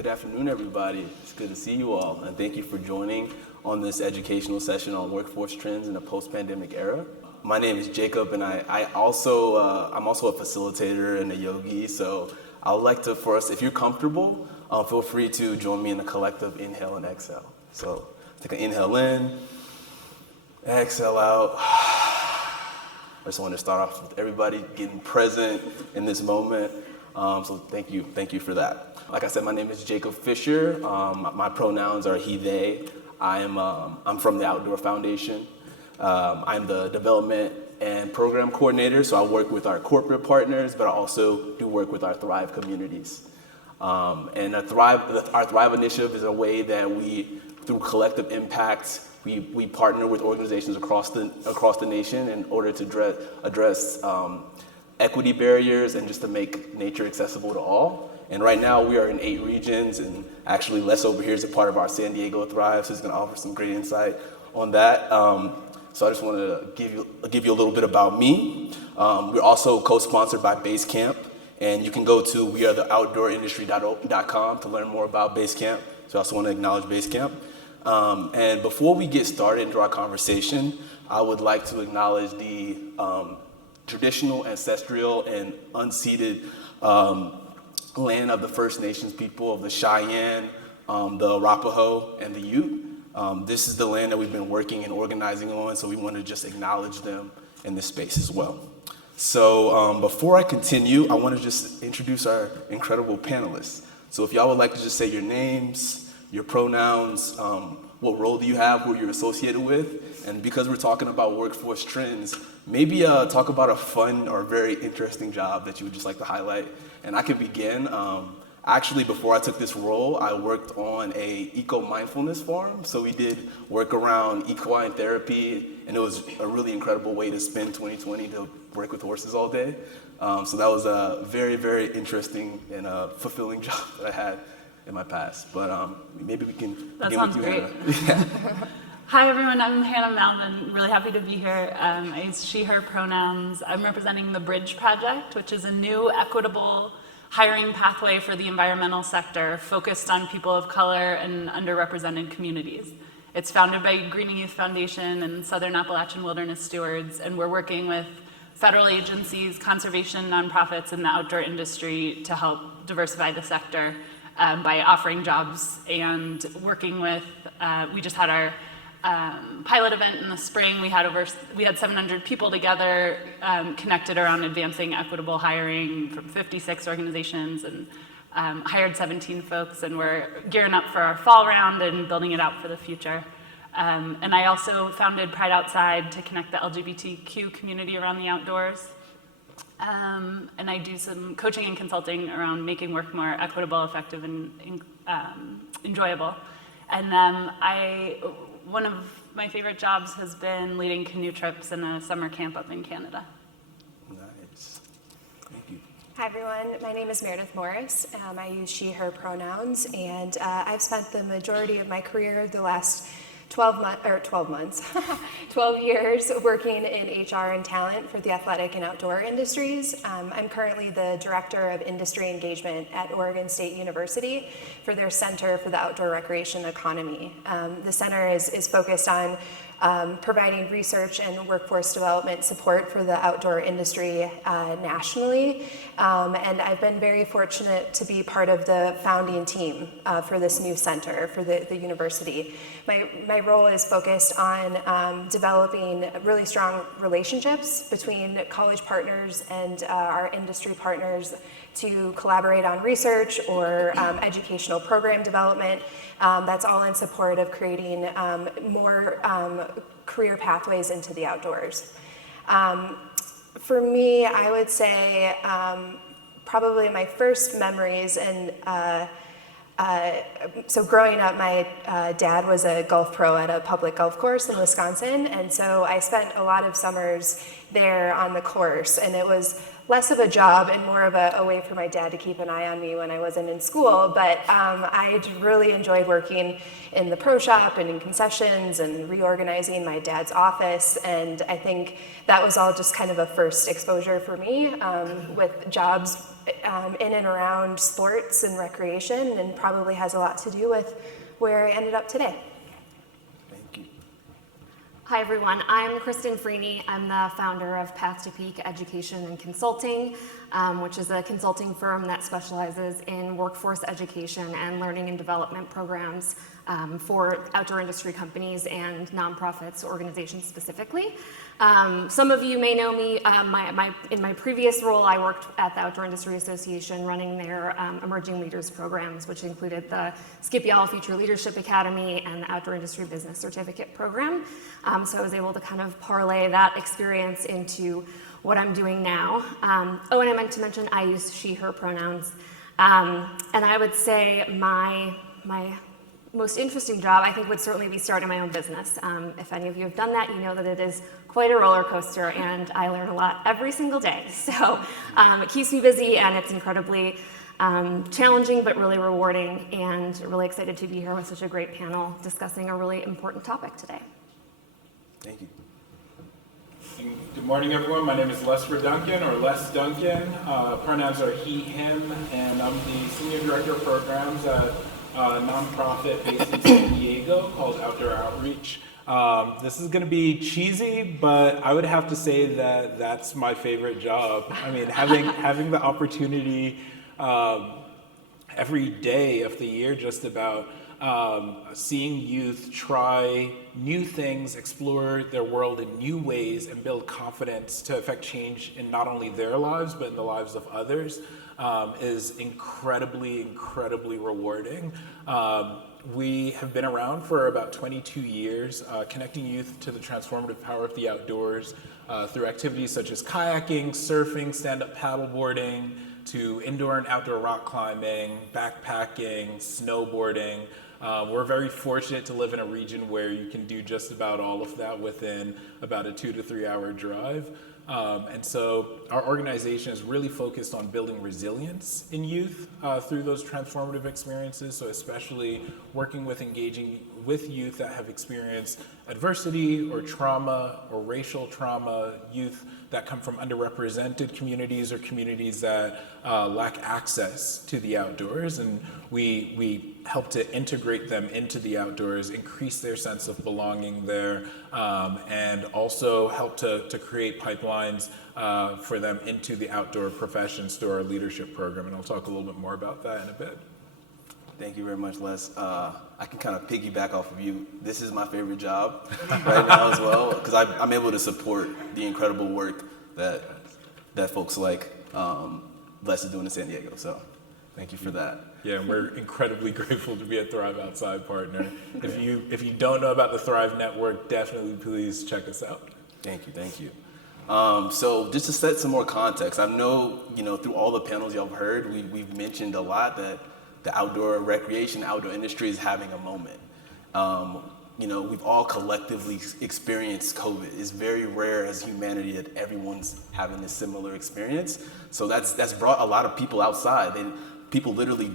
Good afternoon, everybody. It's good to see you all, and thank you for joining on this educational session on workforce trends in a post-pandemic era. My name is Jacob, and I'm also a facilitator and a yogi, so I would like to, for us, if you're comfortable, feel free to join me in a collective inhale and exhale. So take an inhale in, exhale out. I just want to start off with everybody getting present in this moment. So thank you for that. Like I said, my name is Jacob Fisher. My pronouns are he, they. I'm from the Outdoor Foundation. I'm the development and program coordinator, so I work with our corporate partners, but I also do work with our Thrive communities. And our Thrive initiative is a way that we, through collective impact, we partner with organizations across the nation in order to address equity barriers and just to make nature accessible to all. And right now we are in 8 regions, and actually Les over here is a part of our San Diego Thrive, so he's gonna offer some great insight on that. So I just wanted to give you a little bit about me. We're also co-sponsored by Basecamp, and you can go to wearetheoutdoorindustry.com to learn more about Basecamp. So I also want to acknowledge Basecamp. And before we get started into our conversation, I would like to acknowledge the traditional, ancestral, and unceded land of the First Nations people of the Cheyenne, the Arapaho, and the Ute. This is the land that we've been working and organizing on, so we want to just acknowledge them in this space as well. So before I continue, I want to just introduce our incredible panelists. So if y'all would like to just say your names, your pronouns, what role do you have, who you're associated with, and because we're talking about workforce trends, maybe talk about a fun or very interesting job that you would just like to highlight. And I can begin. Actually, before I took this role, I worked on a eco-mindfulness forum. So we did work around equine therapy, and it was a really incredible way to spend 2020 to work with horses all day. So that was a very, very interesting and fulfilling job that I had in my past. But maybe we can begin with you, Hannah. Yeah. Hi everyone, I'm Hannah Malvin, really happy to be here. I use she, her pronouns. I'm representing the Bridge Project, which is a new equitable hiring pathway for the environmental sector focused on people of color and underrepresented communities. It's founded by Greening Youth Foundation and Southern Appalachian Wilderness Stewards, and we're working with federal agencies, conservation nonprofits, and the outdoor industry to help diversify the sector by offering jobs and working with, we just had our pilot event in the spring. We had 700 people together connected around advancing equitable hiring from 56 organizations, and hired 17 folks, and we're gearing up for our fall round and building it out for the future. And I also founded Pride Outside to connect the LGBTQ community around the outdoors. And I do some coaching and consulting around making work more equitable, effective, and enjoyable. And one of my favorite jobs has been leading canoe trips in a summer camp up in Canada. Nice. Thank you. Hi everyone, my name is Meredith Morris. I use she, her pronouns, and I've spent the majority of my career, the last 12 years working in HR and talent for the athletic and outdoor industries. I'm currently the Director of Industry Engagement at Oregon State University for their Center for the Outdoor Recreation Economy. The center is focused on providing research and workforce development support for the outdoor industry nationally. And I've been very fortunate to be part of the founding team for this new center for the university. My role is focused on developing really strong relationships between college partners and our industry partners to collaborate on research or educational program development. That's all in support of creating more career pathways into the outdoors. For me, I would say probably my first memories, and so growing up, my dad was a golf pro at a public golf course in Wisconsin, and so I spent a lot of summers there on the course, and it was less of a job and more of a way for my dad to keep an eye on me when I wasn't in school, but I really enjoyed working in the pro shop and in concessions and reorganizing my dad's office, and I think that was all just kind of a first exposure for me with jobs in and around sports and recreation, and probably has a lot to do with where I ended up today. Thank you. Hi everyone, I'm Kristen Freeney. I'm the founder of Path to Peak Education and Consulting, which is a consulting firm that specializes in workforce education and learning and development programs for outdoor industry companies and nonprofits, organizations specifically. Some of you may know me. In my previous role, I worked at the Outdoor Industry Association running their Emerging Leaders programs, which included the Skip Yall Future Leadership Academy and the Outdoor Industry Business Certificate Program. So I was able to kind of parlay that experience into what I'm doing now. Oh, and I meant to mention I use she, her pronouns. And I would say my most interesting job, I think, would certainly be starting my own business. If any of you have done that, you know that it is quite a roller coaster, and I learn a lot every single day. So it keeps me busy, and it's incredibly challenging, but really rewarding, and really excited to be here with such a great panel discussing a really important topic today. Thank you. Good morning, everyone. My name is Duncan, or Les Duncan. Pronouns are he, him, and I'm the Senior Director of Programs at a nonprofit based in San Diego called Outdoor Outreach. This is going to be cheesy, but I would have to say that that's my favorite job. I mean, having the opportunity every day of the year, just about, seeing youth try new things, explore their world in new ways, and build confidence to affect change in not only their lives, but in the lives of others, is incredibly, incredibly rewarding. We have been around for about 22 years, connecting youth to the transformative power of the outdoors through activities such as kayaking, surfing, stand-up paddleboarding, to indoor and outdoor rock climbing, backpacking, snowboarding. We're very fortunate to live in a region where you can do just about all of that within about a 2 to 3 hour drive. And so our organization is really focused on building resilience in youth through those transformative experiences. So especially working with engaging with youth that have experienced adversity or trauma or racial trauma, youth that come from underrepresented communities or communities that lack access to the outdoors. And we help to integrate them into the outdoors, increase their sense of belonging there, and also help to create pipelines for them into the outdoor professions through our leadership program. And I'll talk a little bit more about that in a bit. Thank you very much, Les. I can kind of piggyback off of you. This is my favorite job right now as well, because I'm able to support the incredible work that folks like Les is doing in San Diego. So thank you for that. Yeah, and we're incredibly grateful to be a Thrive Outside partner. If you don't know about the Thrive Network, definitely please check us out. Thank you. So just to set some more context, I know, through all the panels y'all have heard, we've mentioned a lot that the outdoor recreation, outdoor industry is having a moment. We've all collectively experienced COVID. It's very rare as humanity that everyone's having this similar experience. So that's brought a lot of people outside. People literally,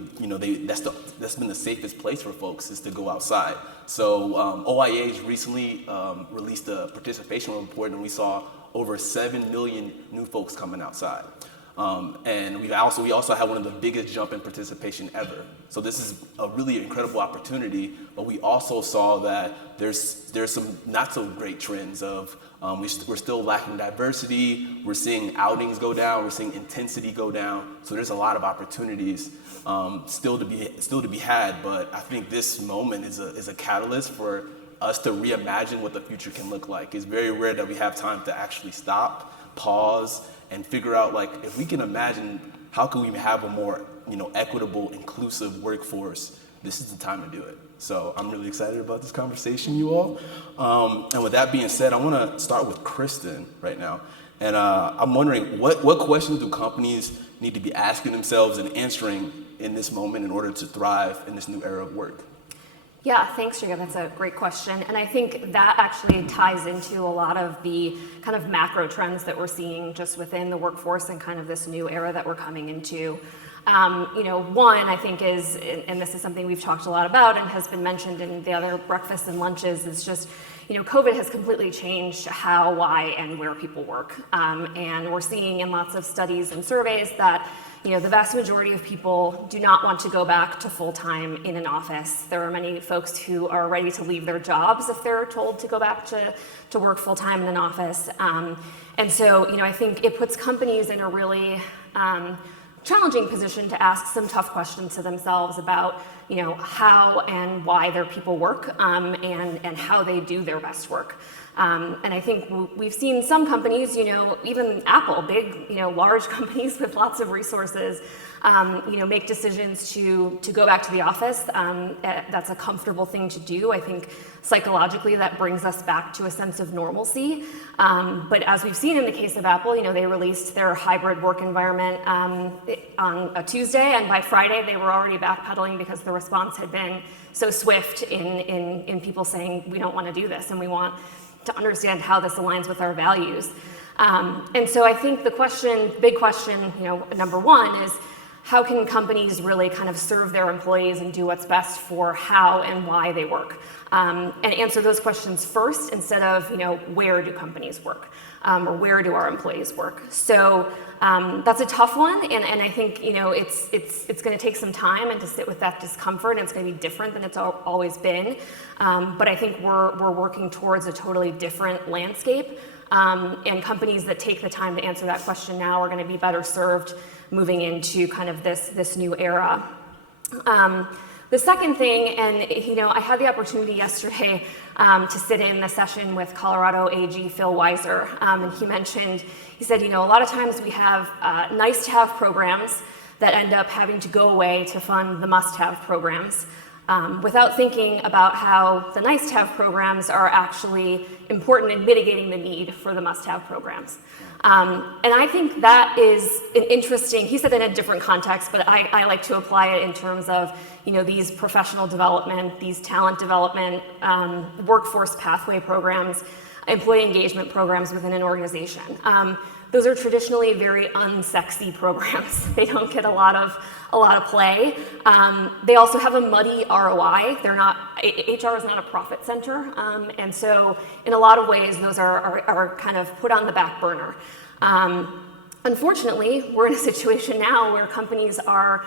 that's been the safest place for folks, is to go outside. So OIA's recently released a participation report, and we saw over 7 million new folks coming outside. And we also had one of the biggest jump in participation ever. So this is a really incredible opportunity, but we also saw that there's some not so great trends of we're still lacking diversity, we're seeing outings go down, we're seeing intensity go down. So there's a lot of opportunities still to be had, but I think this moment is a catalyst for us to reimagine what the future can look like. It's very rare that we have time to actually stop, pause, and figure out, if we can imagine how can we have a more equitable, inclusive workforce, this is the time to do it. So I'm really excited about this conversation, you all. And with that being said, I want to start with Kristen right now. And I'm wondering, what questions do companies need to be asking themselves and answering in this moment in order to thrive in this new era of work? Yeah, thanks, Jacob. That's a great question. And I think that actually ties into a lot of the kind of macro trends that we're seeing just within the workforce and kind of this new era that we're coming into. One, I think is, and this is something we've talked a lot about and has been mentioned in the other breakfasts and lunches, is just, COVID has completely changed how, why, and where people work. And we're seeing in lots of studies and surveys that, the vast majority of people do not want to go back to full-time in an office. There are many folks who are ready to leave their jobs if they're told to go back to work full-time in an office. And so, I think it puts companies in a really challenging position to ask some tough questions to themselves about, how and why their people work, and how they do their best work. And I think we've seen some companies, even Apple, big, large companies with lots of resources, make decisions to go back to the office. That's a comfortable thing to do. I think psychologically that brings us back to a sense of normalcy. But as we've seen in the case of Apple, they released their hybrid work environment on a Tuesday, and by Friday they were already backpedaling because the response had been so swift in people saying, we don't want to do this and we want to understand how this aligns with our values. And so I think the big question, number one is, how can companies really kind of serve their employees and do what's best for how and why they work? And answer those questions first instead of, where do companies work? Or where do our employees work? So that's a tough one, and I think, it's going to take some time and to sit with that discomfort, and it's going to be different than it's always been. But I think we're working towards a totally different landscape, and companies that take the time to answer that question now are going to be better served moving into kind of this new era. The second thing, and I had the opportunity yesterday to sit in the session with Colorado AG Phil Weiser, and he said, a lot of times we have nice-to-have programs that end up having to go away to fund the must-have programs, without thinking about how the nice-to-have programs are actually important in mitigating the need for the must-have programs. And I think that is an interesting, he said in a different context, but I like to apply it in terms of, these professional development, these talent development, workforce pathway programs, employee engagement programs within an organization. Those are traditionally very unsexy programs. They don't get a lot of play. They also have a muddy ROI. HR is not a profit center, and so in a lot of ways, those are kind of put on the back burner. Unfortunately, we're in a situation now where companies are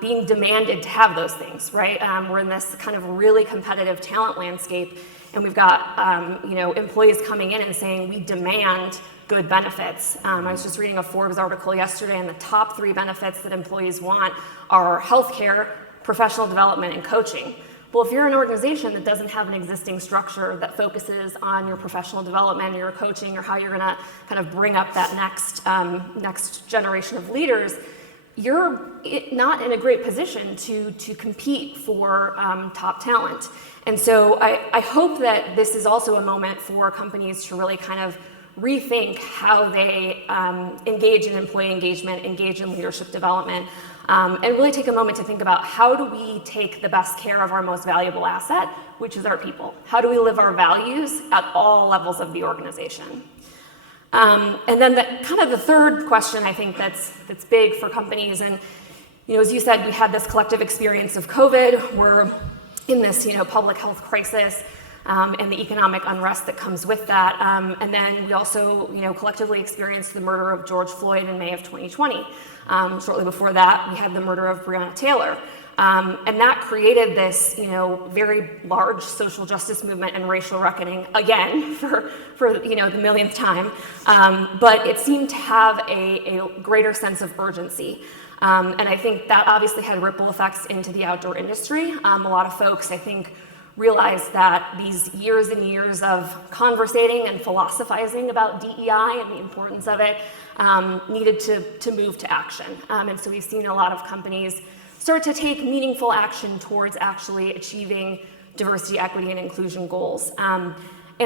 being demanded to have those things, right? We're in this kind of really competitive talent landscape, and we've got employees coming in and saying, we demand good benefits. I was just reading a Forbes article yesterday, and the top 3 benefits that employees want are healthcare, professional development, and coaching. Well, if you're an organization that doesn't have an existing structure that focuses on your professional development, your coaching, or how you're going to kind of bring up that next generation of leaders, you're not in a great position to compete for top talent. And so I hope that this is also a moment for companies to really kind of rethink how they engage in employee engagement, engage in leadership development, and really take a moment to think about how do we take the best care of our most valuable asset, which is our people. How do we live our values at all levels of the organization? And then the third question I think that's big for companies, and as you said, we had this collective experience of COVID. We're in this public health crisis. And the economic unrest that comes with that. And then we also, collectively experienced the murder of George Floyd in May of 2020. Shortly before that, we had the murder of Breonna Taylor. And that created this, very large social justice movement and racial reckoning again for the millionth time. But it seemed to have a greater sense of urgency. And I think that obviously had ripple effects into the outdoor industry. A lot of folks, I think, realized that these years and years of conversating and philosophizing about DEI and the importance of it needed to move to action. And so we've seen a lot of companies start to take meaningful action towards actually achieving diversity, equity, and inclusion goals. And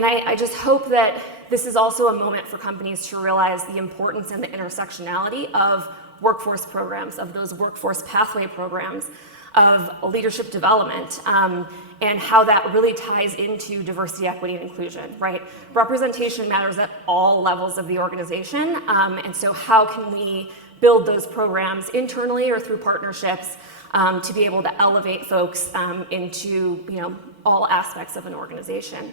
I just hope that this is also a moment for companies to realize the importance and the intersectionality of workforce programs, of those workforce pathway programs, of leadership development, and how that really ties into diversity, equity, and inclusion, right? Representation matters at all levels of the organization, and so how can we build those programs internally or through partnerships to be able to elevate folks into all aspects of an organization.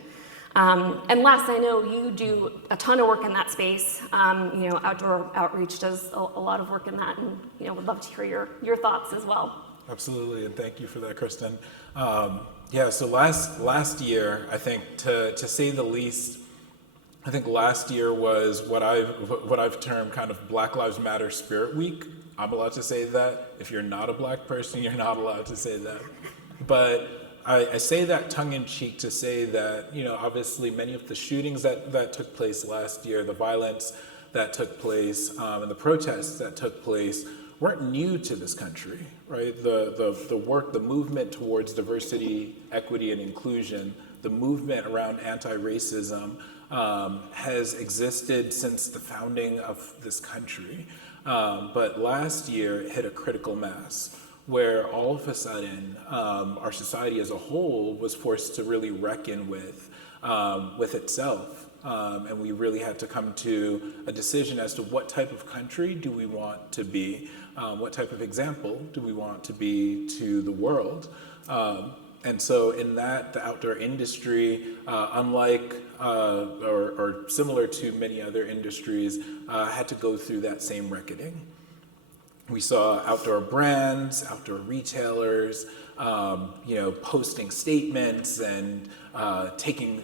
And last, I know you do a ton of work in that space. Outdoor Outreach does a lot of work in that, and would love to hear your thoughts as well. Absolutely, and thank you for that, Kristen. So last year, I think to say the least, I think last year was what I've termed kind of Black Lives Matter Spirit Week. I'm allowed to say that. If you're not a Black person, you're not allowed to say that. But I say that tongue-in-cheek to say that, obviously many of the shootings that took place last year, the violence that took place, and the protests that took place weren't new to this country, right? The work, the movement towards diversity, equity, and inclusion, the movement around anti-racism has existed since the founding of this country. But last year it hit a critical mass, where all of a sudden our society as a whole was forced to really reckon with itself. And we really had to come to a decision as to what type of country do we want to be, what type of example do we want to be to the world. And so in that, the outdoor industry, unlike or similar to many other industries, had to go through that same reckoning. We saw outdoor brands, outdoor retailers, posting statements and taking,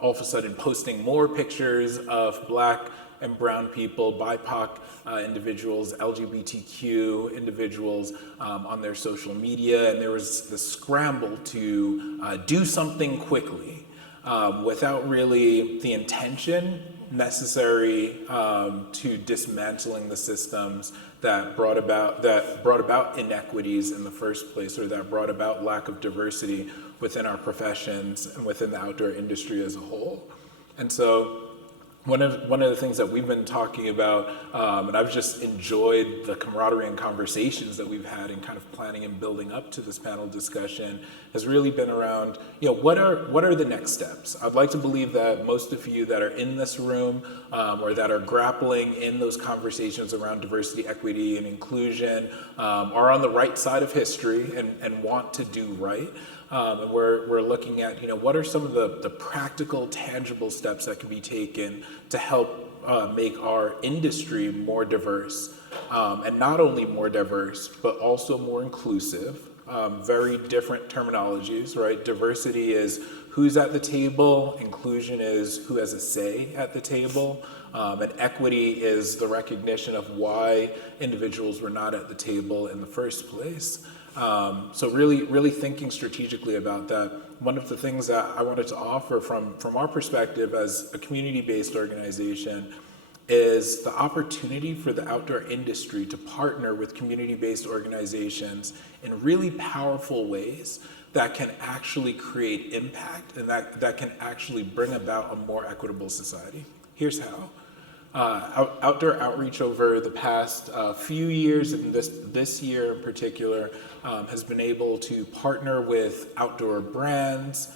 all of a sudden posting more pictures of Black and brown people, BIPOC individuals, LGBTQ individuals on their social media. And there was the scramble to do something quickly without really the intention necessary to dismantling the systems that brought about inequities in the first place, or that brought about lack of diversity within our professions and within the outdoor industry as a whole. And so one of the things that we've been talking about, and I've just enjoyed the camaraderie and conversations that we've had in kind of planning and building up to this panel discussion, has really been around, what are the next steps? I'd like to believe that most of you that are in this room or that are grappling in those conversations around diversity, equity, and inclusion are on the right side of history and want to do right. And we're looking at, what are some of the practical, tangible steps that can be taken to help make our industry more diverse, and not only more diverse, but also more inclusive. Very different terminologies, right? Diversity is who's at the table, inclusion is who has a say at the table, and equity is the recognition of why individuals were not at the table in the first place. So really thinking strategically about that. One of the things that I wanted to offer from our perspective as a community-based organization is the opportunity for the outdoor industry to partner with community-based organizations in really powerful ways that can actually create impact and that can actually bring about a more equitable society. Here's how. Outdoor Outreach over the past few years, and this year in particular, has been able to partner with outdoor brands,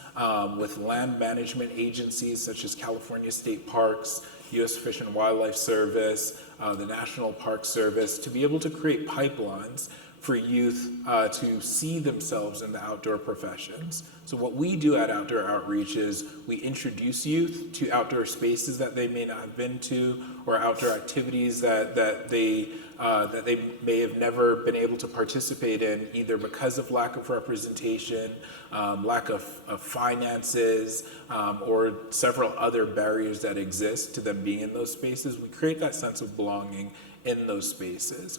with land management agencies such as California State Parks, U.S. Fish and Wildlife Service, the National Park Service, to be able to create pipelines for youth to see themselves in the outdoor professions. So what we do at Outdoor Outreach is we introduce youth to outdoor spaces that they may not have been to, or outdoor activities that they may have never been able to participate in, either because of lack of representation, lack of finances, or several other barriers that exist to them being in those spaces. We create that sense of belonging in those spaces.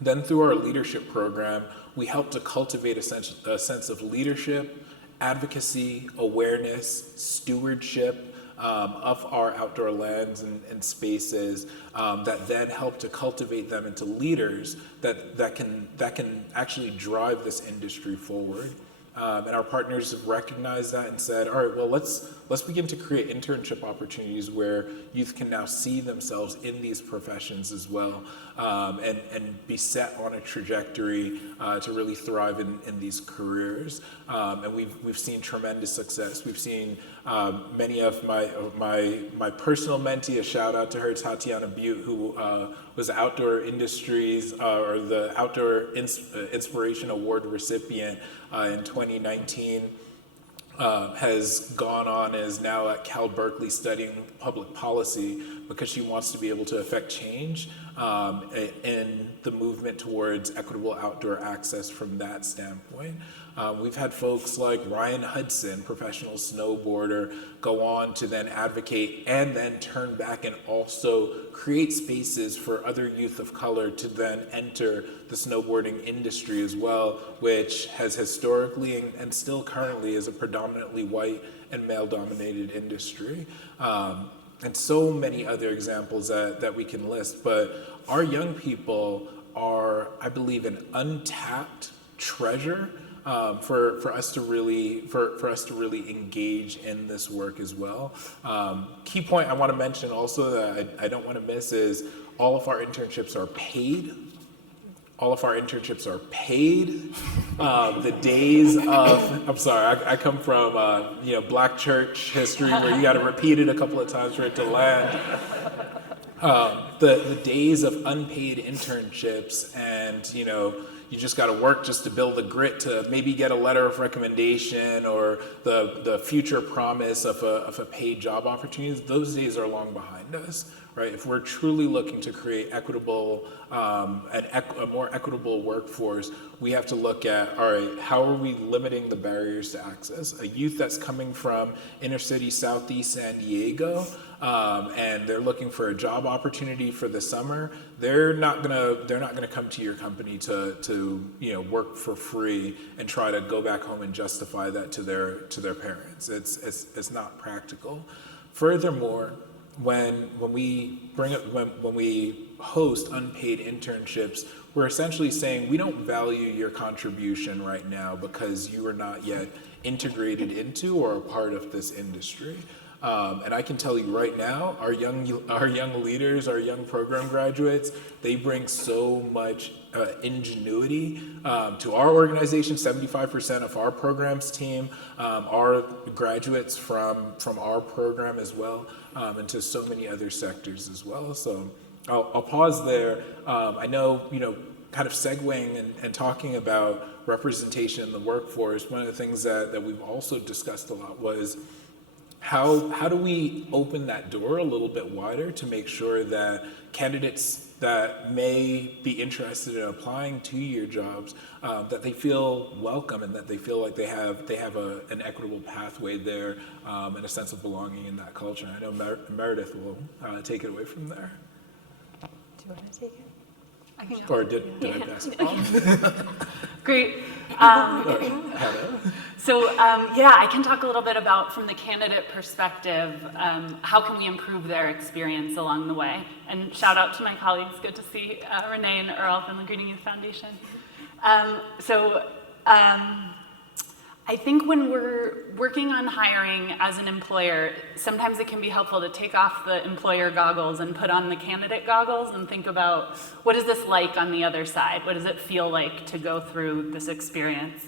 Then through our leadership program, we help to cultivate a sense of leadership, advocacy, awareness, stewardship of our outdoor lands and spaces that then help to cultivate them into leaders that can actually drive this industry forward. And our partners have recognized that and said, all right, well, let's begin to create internship opportunities where youth can now see themselves in these professions as well. and be set on a trajectory to really thrive in these careers. And we've seen tremendous success. We've seen many of my personal mentee, a shout out to her, Tatiana Butte, who was Outdoor Industries or the Outdoor Inspiration Award recipient in 2019. Has gone on, is now at Cal Berkeley studying public policy because she wants to be able to affect change in the movement towards equitable outdoor access from that standpoint. We've had folks like Ryan Hudson, professional snowboarder, go on to then advocate and then turn back and also create spaces for other youth of color to then enter the snowboarding industry as well, which has historically and still currently is a predominantly white and male-dominated industry. And so many other examples that we can list. But our young people are, I believe, an untapped treasure for us to really engage in this work as well. Key point I want to mention also that I don't want to miss is all of our internships are paid. All of our internships are paid. The days of, I'm sorry, I come from Black church history where you got to repeat it a couple of times for it to land. The days of unpaid internships and you just got to work just to build the grit to maybe get a letter of recommendation or the future promise of a paid job opportunities. Those days are long behind us, right? If we're truly looking to create equitable, a more equitable workforce, we have to look at, all right, how are we limiting the barriers to access? A youth that's coming from inner city Southeast San Diego, and they're looking for a job opportunity for the summer, they're not gonna come to your company to work for free and try to go back home and justify that to their parents. It's not practical. Furthermore, when we host unpaid internships, we're essentially saying we don't value your contribution right now because you are not yet integrated into or a part of this industry. And I can tell you right now, our young leaders, our young program graduates, they bring so much ingenuity to our organization. 75% of our programs team are graduates from our program as well, and to so many other sectors as well. So I'll pause there. I know, kind of segueing and talking about representation in the workforce, one of the things that we've also discussed a lot was how do we open that door a little bit wider to make sure that candidates that may be interested in applying to your jobs, that they feel welcome and that they feel like they have an equitable pathway there and a sense of belonging in that culture. I know Meredith will take it away from there. Do you want to take it? I can go. Or did I pass it on? Great. So I can talk a little bit about, from the candidate perspective, how can we improve their experience along the way? And shout out to my colleagues. Good to see Renee and Earl from the Greening Youth Foundation. I think when we're working on hiring as an employer, sometimes it can be helpful to take off the employer goggles and put on the candidate goggles and think about, what is this like on the other side? What does it feel like to go through this experience?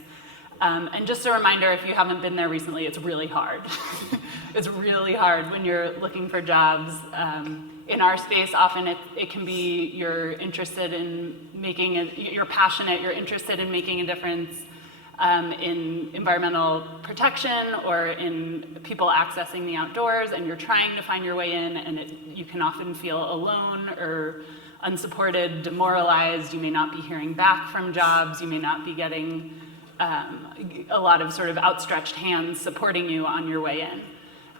And just a reminder, if you haven't been there recently, it's really hard. It's really hard when you're looking for jobs. In our space, often it can be you're interested in you're passionate, you're interested in making a difference in environmental protection or in people accessing the outdoors, and you're trying to find your way in, and you can often feel alone or unsupported, demoralized. You may not be hearing back from jobs. You may not be getting a lot of sort of outstretched hands supporting you on your way in.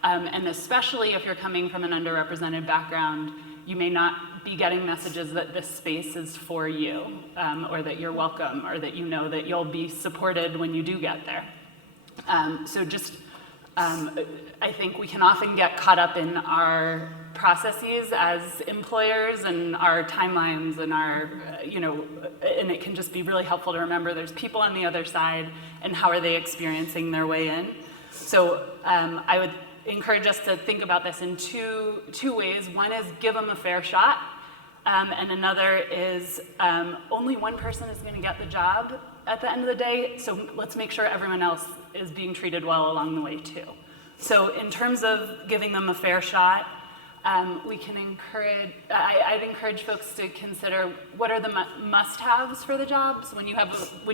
And especially if you're coming from an underrepresented background, you may not be getting messages that this space is for you, or that you're welcome, or that you know that you'll be supported when you do get there. I think we can often get caught up in our processes as employers and our timelines and and it can just be really helpful to remember there's people on the other side and how are they experiencing their way in. So I would encourage us to think about this in two ways. One is give them a fair shot. And another is only one person is going to get the job at the end of the day, so let's make sure everyone else is being treated well along the way too. So in terms of giving them a fair shot, I'd encourage folks to consider what are the must-haves for the jobs. When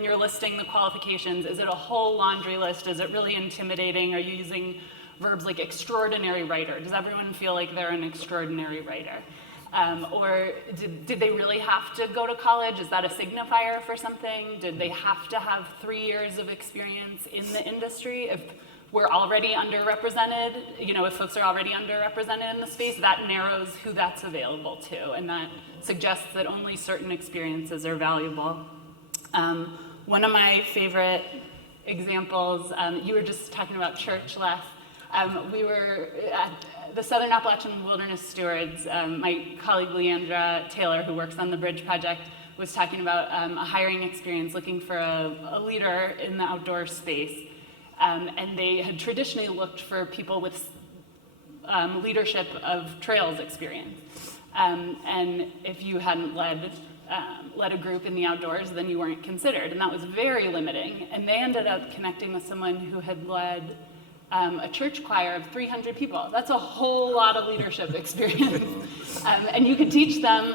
you're listing the qualifications, is it a whole laundry list? Is it really intimidating? Are you using verbs like extraordinary writer? Does everyone feel like they're an extraordinary writer? Or did they really have to go to college? Is that a signifier for something? Did they have to have 3 years of experience in the industry? If we're already underrepresented, if folks are already underrepresented in the space, that narrows who that's available to, and that suggests that only certain experiences are valuable. One of my favorite examples, you were just talking about church, Les. We were at the Southern Appalachian Wilderness Stewards. My colleague Leandra Taylor, who works on the Bridge Project, was talking about a hiring experience looking for a leader in the outdoor space. And they had traditionally looked for people with leadership of trails experience. And if you hadn't led a group in the outdoors, then you weren't considered. And that was very limiting. And they ended up connecting with someone who had led a church choir of 300 people. That's a whole lot of leadership experience. And you could teach them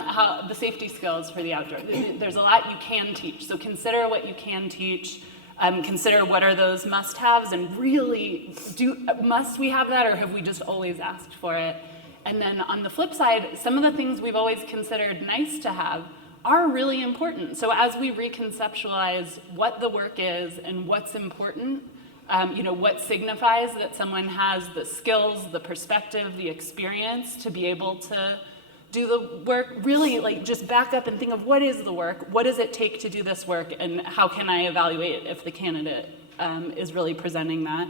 the safety skills for the outdoor. There's a lot you can teach. So consider what you can teach. Consider what are those must-haves, and really, must we have that, or have we just always asked for it? And then on the flip side, some of the things we've always considered nice to have are really important. So as we reconceptualize what the work is and what's important, what signifies that someone has the skills, the perspective, the experience to be able to do the work, really just back up and think of what is the work, what does it take to do this work, and how can I evaluate if the candidate is really presenting that.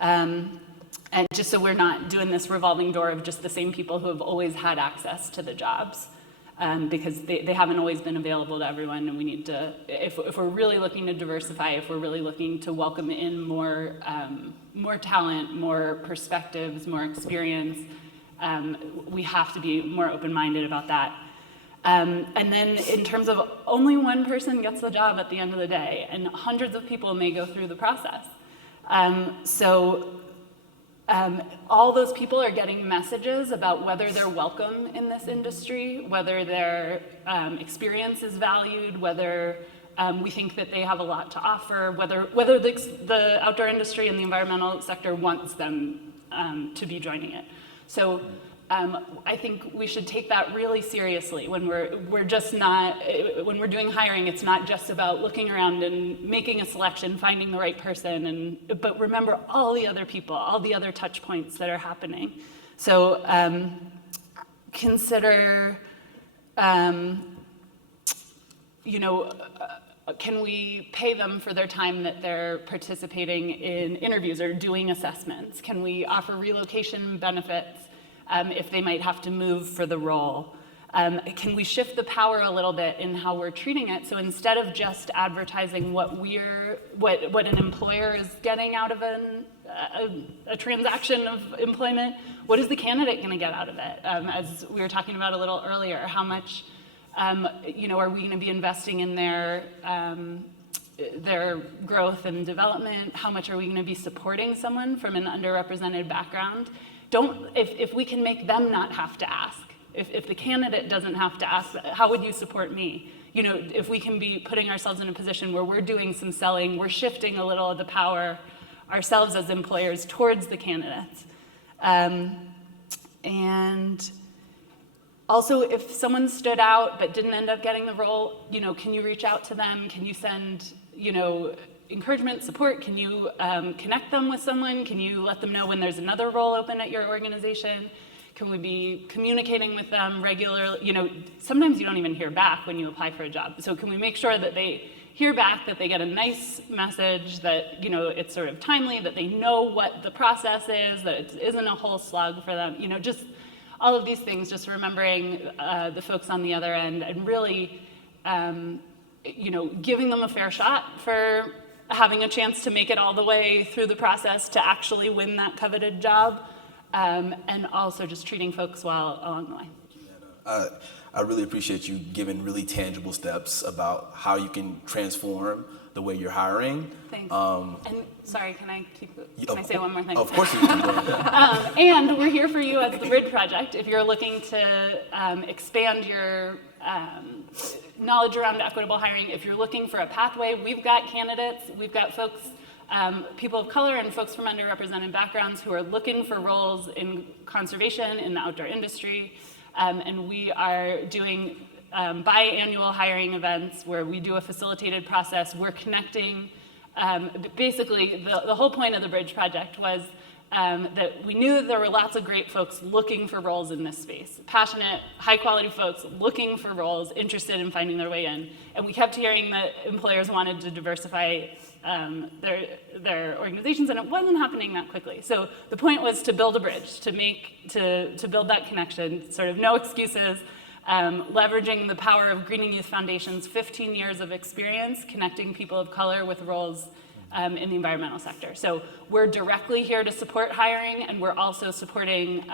And just so we're not doing this revolving door of just the same people who have always had access to the jobs, because they haven't always been available to everyone, and we need to, if we're really looking to diversify, if we're really looking to welcome in more talent, more perspectives, more experience, we have to be more open-minded about that. And then in terms of only one person gets the job at the end of the day, and hundreds of people may go through the process. All those people are getting messages about whether they're welcome in this industry, whether their experience is valued, whether we think that they have a lot to offer, whether the outdoor industry and the environmental sector wants them to be joining it. So I think we should take that really seriously when we're just not, when we're doing hiring, it's not just about looking around and making a selection, finding the right person, but remember all the other people, all the other touch points that are happening. So consider, can we pay them for their time that they're participating in interviews or doing assessments? Can we offer relocation benefits if they might have to move for the role? Can we shift the power a little bit in how we're treating it? So instead of just advertising what an employer is getting out of a transaction of employment, what is the candidate going to get out of it? As we were talking about a little earlier, how much are we going to be investing in their growth and development? How much are we going to be supporting someone from an underrepresented background? If we can make them not have to ask, if the candidate doesn't have to ask, how would you support me? If we can be putting ourselves in a position where we're doing some selling, we're shifting a little of the power ourselves as employers towards the candidates. And also, if someone stood out but didn't end up getting the role, can you reach out to them? Can you send, encouragement, support? Can you connect them with someone? Can you let them know when there's another role open at your organization? Can we be communicating with them regularly? Sometimes you don't even hear back when you apply for a job. So can we make sure that they hear back, that they get a nice message, that it's sort of timely, that they know what the process is, that it isn't a whole slug for them, just all of these things, just remembering the folks on the other end and really, giving them a fair shot for having a chance to make it all the way through the process to actually win that coveted job, and also just treating folks well along the way. I really appreciate you giving really tangible steps about how you can transform the way you're hiring. Thanks. And sorry, can I say one more thing? Of course you can. And we're here for you as the Bridge Project. If you're looking to expand your knowledge around equitable hiring, if you're looking for a pathway, we've got candidates, we've got folks, people of color and folks from underrepresented backgrounds who are looking for roles in conservation, in the outdoor industry, and we are doing biannual hiring events where we do a facilitated process. We're connecting, basically the whole point of the Bridge Project was that we knew that there were lots of great folks looking for roles in this space, passionate, high quality folks looking for roles, interested in finding their way in. And we kept hearing that employers wanted to diversify their organizations, and it wasn't happening that quickly. So the point was to build a bridge, to build that connection, sort of no excuses, leveraging the power of Greening Youth Foundation's 15 years of experience connecting people of color with roles in the environmental sector. So we're directly here to support hiring, and we're also supporting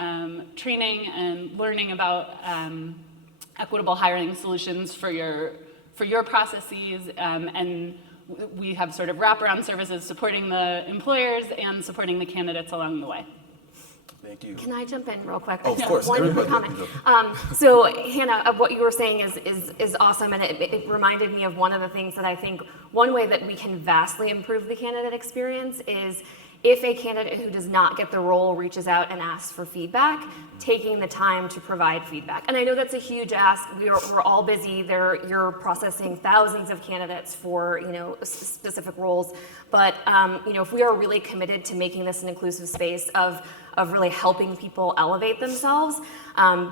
training and learning about equitable hiring solutions for your processes, and we have sort of wraparound services supporting the employers and supporting the candidates along the way. Thank you. Can I jump in real quick? Oh, of course. One quick comment. So Hannah, what you were saying is awesome, and it reminded me of one of the things that I think one way that we can vastly improve the candidate experience is if a candidate who does not get the role reaches out and asks for feedback, taking the time to provide feedback. And I know that's a huge ask. We're all busy. You're processing thousands of candidates for specific roles. But if we are really committed to making this an inclusive space of really helping people elevate themselves,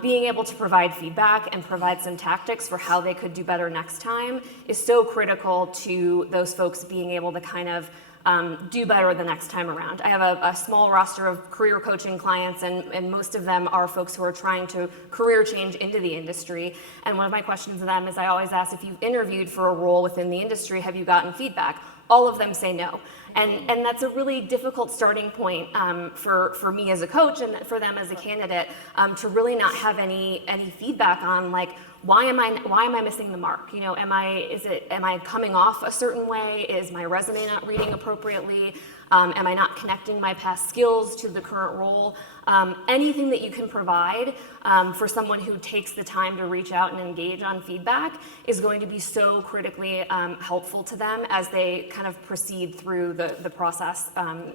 being able to provide feedback and provide some tactics for how they could do better next time is so critical to those folks being able to kind of do better the next time around. I have a small roster of career coaching clients, and most of them are folks who are trying to career change into the industry. And one of my questions to them is I always ask, if you've interviewed for a role within the industry, have you gotten feedback? All of them say no. And that's a really difficult starting point for me as a coach and for them as a candidate to really not have any feedback on, like, why am I missing the mark? Am I coming off a certain way? Is my resume not reading appropriately? Am I not connecting my past skills to the current role? Anything that you can provide for someone who takes the time to reach out and engage on feedback is going to be so critically helpful to them as they kind of proceed through the process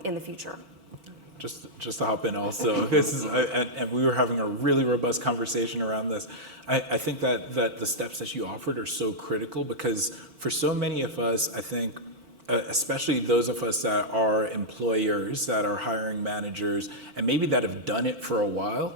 in the future. Just to hop in also, and we were having a really robust conversation around this. I think that the steps that you offered are so critical because for so many of us, I think, especially those of us that are employers, that are hiring managers, and maybe that have done it for a while,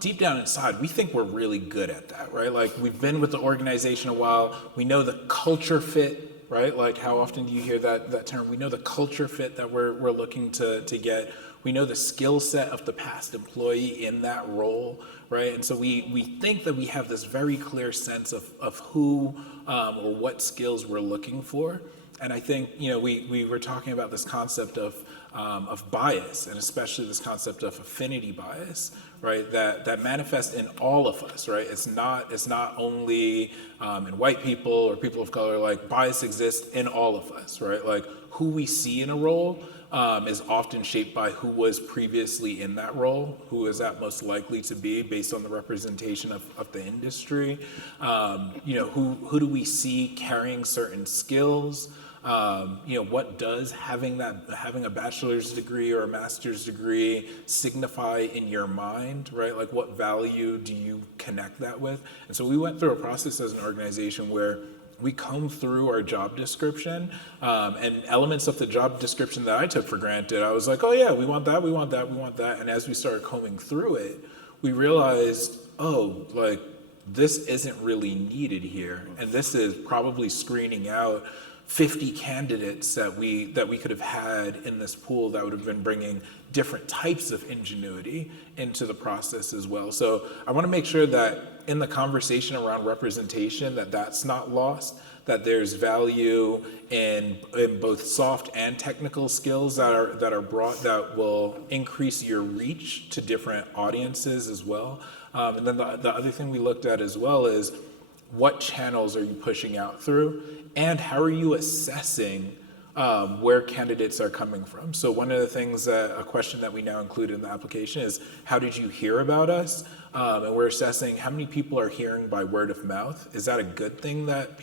deep down inside, we think we're really good at that, right? Like, we've been with the organization a while, we know the culture fit, right? Like, how often do you hear that term? We know the culture fit that we're looking to get. We know the skill set of the past employee in that role, right? And so we think that we have this very clear sense of who or what skills we're looking for. And I think, we were talking about this concept of bias, and especially this concept of affinity bias, right? That manifests in all of us, right? It's not only in white people or people of color. Like, bias exists in all of us, right? Like, who we see in a role is often shaped by who was previously in that role, who is that most likely to be based on the representation of the industry. Who do we see carrying certain skills? What does having a bachelor's degree or a master's degree signify in your mind, right? Like, what value do you connect that with? And so we went through a process as an organization where we comb through our job description, and elements of the job description that I took for granted. I was like, oh yeah, we want that, we want that, we want that. And as we started combing through it, we realized, this isn't really needed here. And this is probably screening out 50 candidates that we could have had in this pool that would have been bringing different types of ingenuity into the process as well. So I want to make sure that in the conversation around representation, that's not lost, that there's value in both soft and technical skills that are brought that will increase your reach to different audiences as well. And then the other thing we looked at as well is what channels are you pushing out through, and how are you assessing where candidates are coming from. So one of the things, a question that we now include in the application is, how did you hear about us? And we're assessing how many people are hearing by word of mouth. Is that a good thing that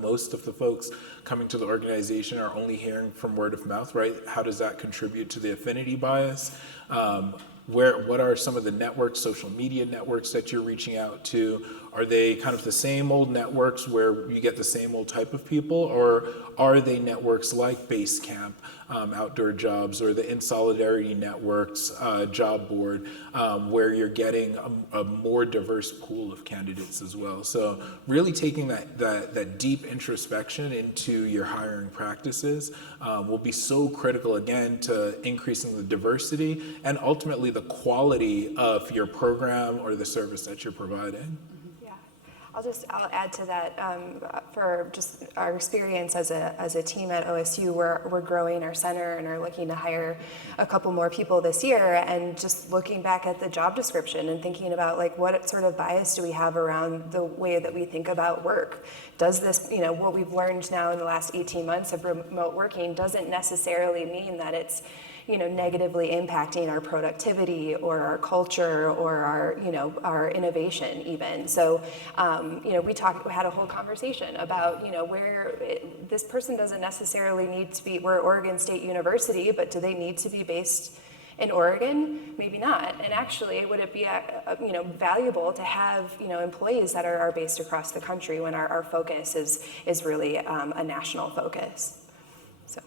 most of the folks coming to the organization are only hearing from word of mouth, right? How does that contribute to the affinity bias? What are some of the networks, social media networks that you're reaching out to? Are they kind of the same old networks where you get the same old type of people, or are they networks like Basecamp, Outdoor Jobs, or the In Solidarity Networks job board, where you're getting a more diverse pool of candidates as well? So really taking that deep introspection into your hiring practices will be so critical, again, to increasing the diversity and ultimately the quality of your program or the service that you're providing. I'll add to that. For just our experience as a team at OSU, we're growing our center and are looking to hire a couple more people this year. And just looking back at the job description and thinking about like what sort of bias do we have around the way that we think about work? Does this, what we've learned now in the last 18 months of remote working doesn't necessarily mean that it's negatively impacting our productivity or our culture or our innovation even. So, we had a whole conversation about, this person doesn't necessarily need to be, we're Oregon State University, but do they need to be based in Oregon? Maybe not. And actually, would it be, valuable to have, employees that are based across the country when our focus is really a national focus? So.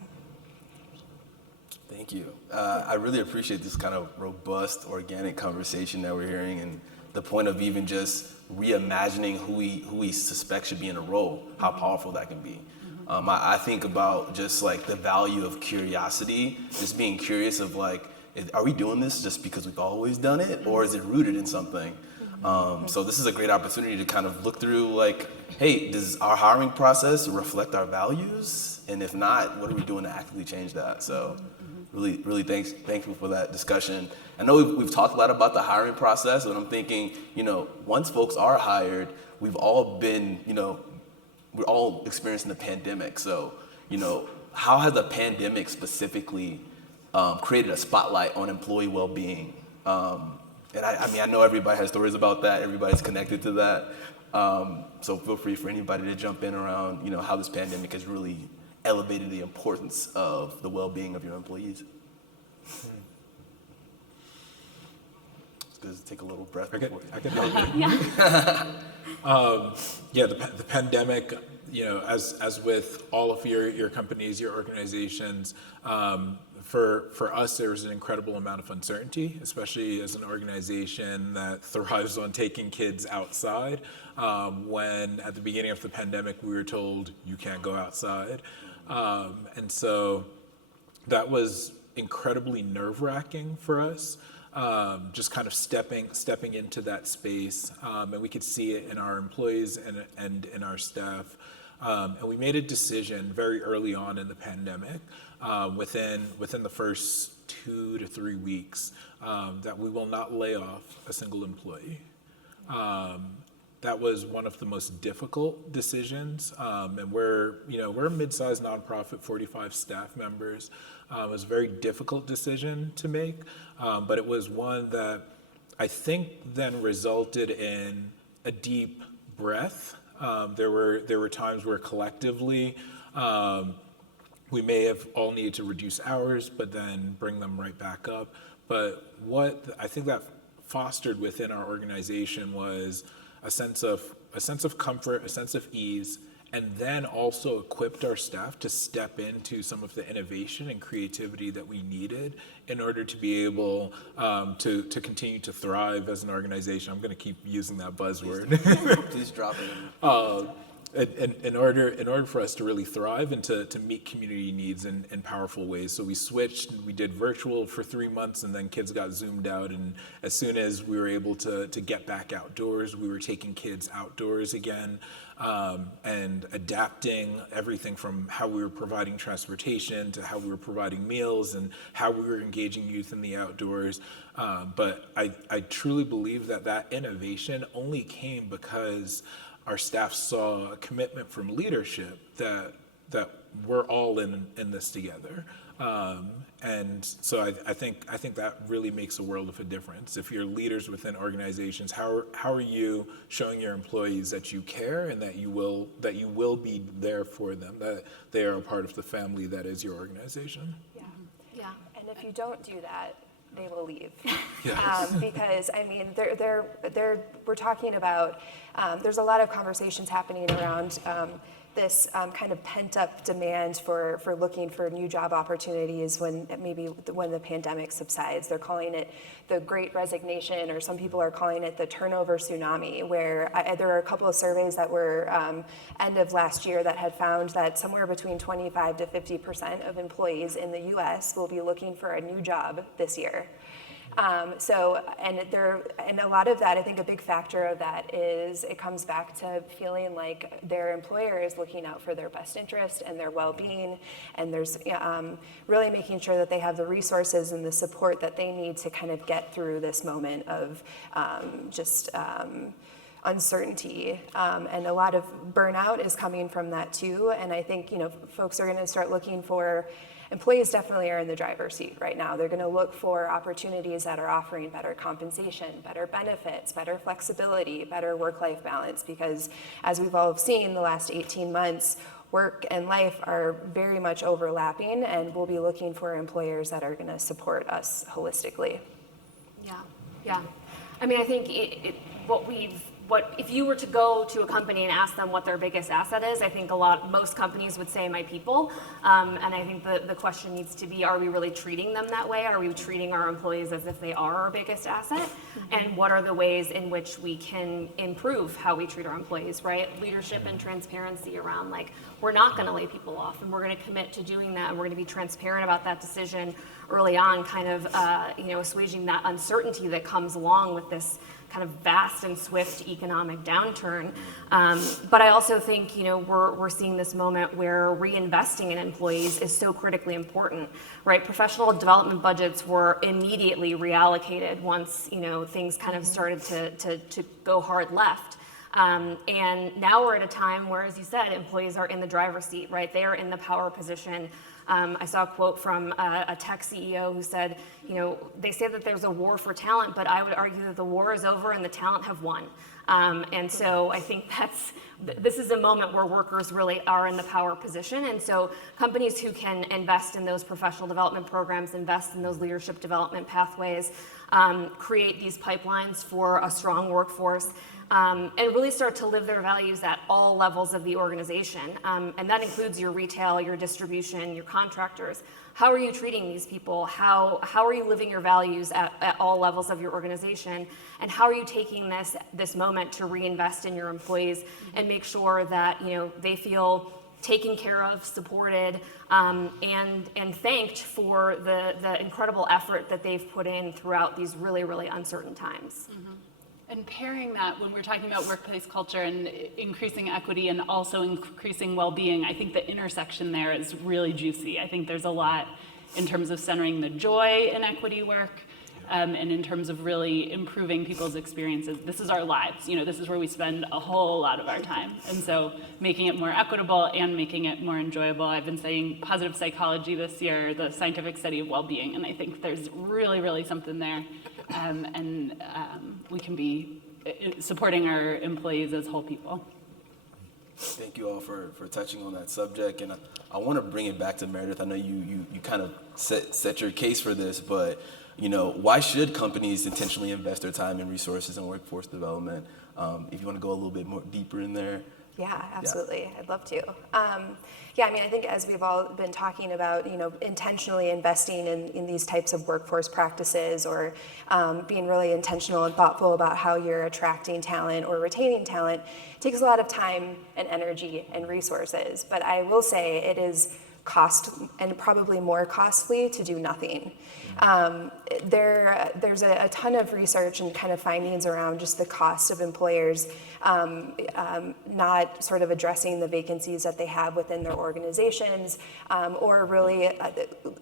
Thank you. I really appreciate this kind of robust, organic conversation that we're hearing, and the point of even just reimagining who we suspect should be in a role, how powerful that can be. I think about just like the value of curiosity, just being curious of like, are we doing this just because we've always done it, or is it rooted in something? So this is a great opportunity to kind of look through like, hey, does our hiring process reflect our values? And if not, what are we doing to actively change that? So really thankful for that discussion. I know we've talked a lot about the hiring process, but I'm thinking, once folks are hired, we've all been, we're all experiencing the pandemic. So, how has the pandemic specifically created a spotlight on employee well-being? And I know everybody has stories about that. Everybody's connected to that. So feel free for anybody to jump in around, how this pandemic has really elevated the importance of the well-being of your employees. It's good to take a little breath before. I can help you. The pandemic, as with all of your companies, your organizations, for us, there was an incredible amount of uncertainty, especially as an organization that thrives on taking kids outside. When at the beginning of the pandemic, we were told you can't go outside. And so that was incredibly nerve-wracking for us, just kind of stepping into that space. And we could see it in our employees and in our staff. And we made a decision very early on in the pandemic, within the first 2 to 3 weeks, that we will not lay off a single employee. That was one of the most difficult decisions, and we're a mid-sized nonprofit, 45 staff members. It was a very difficult decision to make, but it was one that I think then resulted in a deep breath. There were times where collectively we may have all needed to reduce hours, but then bring them right back up. But what I think that fostered within our organization was a sense of comfort, a sense of ease, and then also equipped our staff to step into some of the innovation and creativity that we needed in order to be able to continue to thrive as an organization. I'm going to keep using that buzzword. Please drop it. in order for us to really thrive and to meet community needs in powerful ways. So we switched, we did virtual for 3 months, and then kids got zoomed out. And as soon as we were able to get back outdoors, we were taking kids outdoors again, and adapting everything from how we were providing transportation to how we were providing meals and how we were engaging youth in the outdoors. But I truly believe that innovation only came because our staff saw a commitment from leadership that we're all in this together. And so I think that really makes a world of a difference. If you're leaders within organizations, how are you showing your employees that you care and that you will be there for them, that they are a part of the family that is your organization? Yeah. And if you don't do that, they will leave. Yes. Because I mean, we're talking about, there's a lot of conversations happening around this kind of pent-up demand for looking for new job opportunities when the pandemic subsides. They're calling it the Great Resignation, or some people are calling it the turnover tsunami, where there are a couple of surveys that were end of last year that had found that somewhere between 25 to 50% of employees in the US will be looking for a new job this year. And a lot of that, I think a big factor of that is it comes back to feeling like their employer is looking out for their best interest and their well-being, and there's really making sure that they have the resources and the support that they need to kind of get through this moment of uncertainty, and a lot of burnout is coming from that too. And I think folks are going to start looking for. Employees definitely are in the driver's seat right now. They're going to look for opportunities that are offering better compensation, better benefits, better flexibility, better work-life balance, because as we've all seen the last 18 months, work and life are very much overlapping, and we'll be looking for employers that are going to support us holistically. Yeah. I mean, I think if you were to go to a company and ask them what their biggest asset is, I think most companies would say my people. And I think the question needs to be, are we really treating them that way? Are we treating our employees as if they are our biggest asset? And what are the ways in which we can improve how we treat our employees, right? Leadership and transparency around, like, we're not going to lay people off, and we're going to commit to doing that, and we're going to be transparent about that decision early on, kind of assuaging that uncertainty that comes along with this kind of vast and swift economic downturn. But I also think, we're seeing this moment where reinvesting in employees is so critically important, right? Professional development budgets were immediately reallocated once, things kind of started to go hard left. And now we're at a time where, as you said, employees are in the driver's seat, right? They are in the power position. I saw a quote from a tech CEO who said, they say that there's a war for talent, but I would argue that the war is over and the talent have won. And so I think this is a moment where workers really are in the power position. And so companies who can invest in those professional development programs, invest in those leadership development pathways, create these pipelines for a strong workforce, and really start to live their values at all levels of the organization. And that includes your retail, your distribution, your contractors. How are you treating these people? How are you living your values at all levels of your organization? And how are you taking this moment to reinvest in your employees and make sure that they feel taken care of, supported, and thanked for the incredible effort that they've put in throughout these really, really uncertain times? Mm-hmm. And pairing that, when we're talking about workplace culture and increasing equity and also increasing well-being, I think the intersection there is really juicy. I think there's a lot in terms of centering the joy in equity work, and in terms of really improving people's experiences. This is our lives. This is where we spend a whole lot of our time. And so making it more equitable and making it more enjoyable. I've been saying positive psychology this year, the scientific study of well-being, and I think there's really, really something there. We can be supporting our employees as whole people. Thank you all for touching on that subject, and I want to bring it back to Meredith. I know you kind of set your case for this, but why should companies intentionally invest their time and resources in workforce development? If you want to go a little bit more deeper in there, Yeah, absolutely. I'd love to. Yeah, I mean, I think as we've all been talking about, intentionally investing in these types of workforce practices, or being really intentional and thoughtful about how you're attracting talent or retaining talent, takes a lot of time and energy and resources. But I will say it is cost and probably more costly to do nothing. There's a ton of research and kind of findings around just the cost of employers not sort of addressing the vacancies that they have within their organizations, or really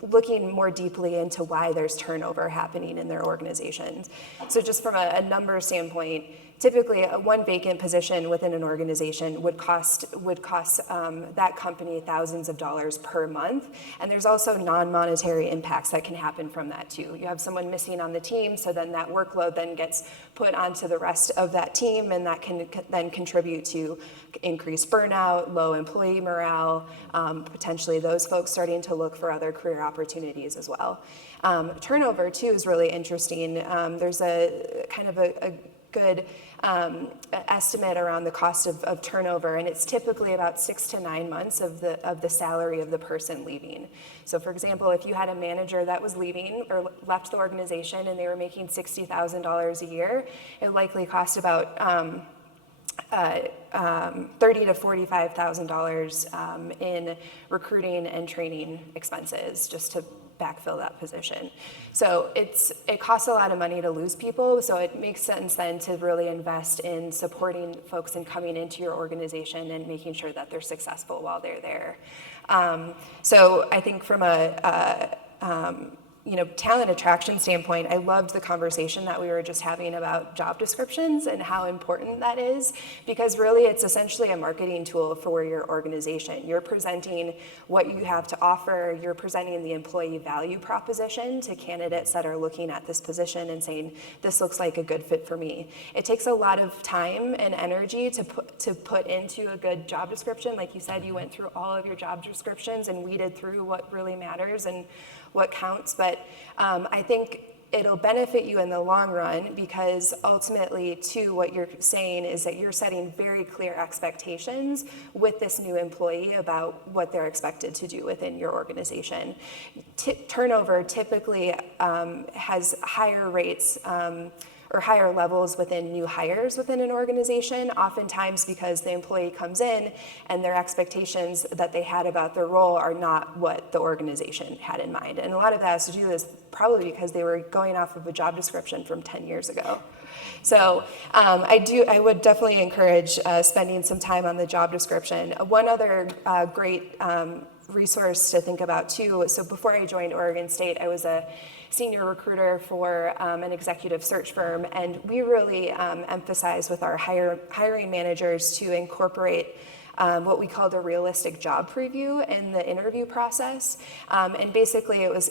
looking more deeply into why there's turnover happening in their organizations. So just from a number standpoint, typically, one vacant position within an organization would cost that company thousands of dollars per month. And there's also non-monetary impacts that can happen from that too. You have someone missing on the team, so then that workload then gets put onto the rest of that team, and that can then contribute to increased burnout, low employee morale, potentially those folks starting to look for other career opportunities as well. Turnover too is really interesting. There's a kind of a good estimate around the cost of turnover, and it's typically about 6 to 9 months of the salary of the person leaving. So for example, if you had a manager that was leaving or left the organization and they were making $60,000 a year, it likely cost about $30,000 to $45,000 in recruiting and training expenses just to backfill that position. So it costs a lot of money to lose people, so it makes sense then to really invest in supporting folks and coming into your organization and making sure that they're successful while they're there. So I think from a talent attraction standpoint, I loved the conversation that we were just having about job descriptions and how important that is, because really it's essentially a marketing tool for your organization. You're presenting what you have to offer, you're presenting the employee value proposition to candidates that are looking at this position and saying, this looks like a good fit for me. It takes a lot of time and energy to put into a good job description. Like you said, you went through all of your job descriptions and weeded through what really matters and what counts, but I think it'll benefit you in the long run, because ultimately, too, what you're saying is that you're setting very clear expectations with this new employee about what they're expected to do within your organization. Turnover typically has higher rates or higher levels within new hires within an organization, oftentimes because the employee comes in and their expectations that they had about their role are not what the organization had in mind. And a lot of that has to do with probably because they were going off of a job description from 10 years ago. So I would definitely encourage spending some time on the job description. One other great resource to think about too, so before I joined Oregon State, I was a senior recruiter for an executive search firm, and we really emphasize with our hiring managers to incorporate what we called a realistic job preview in the interview process. And basically it was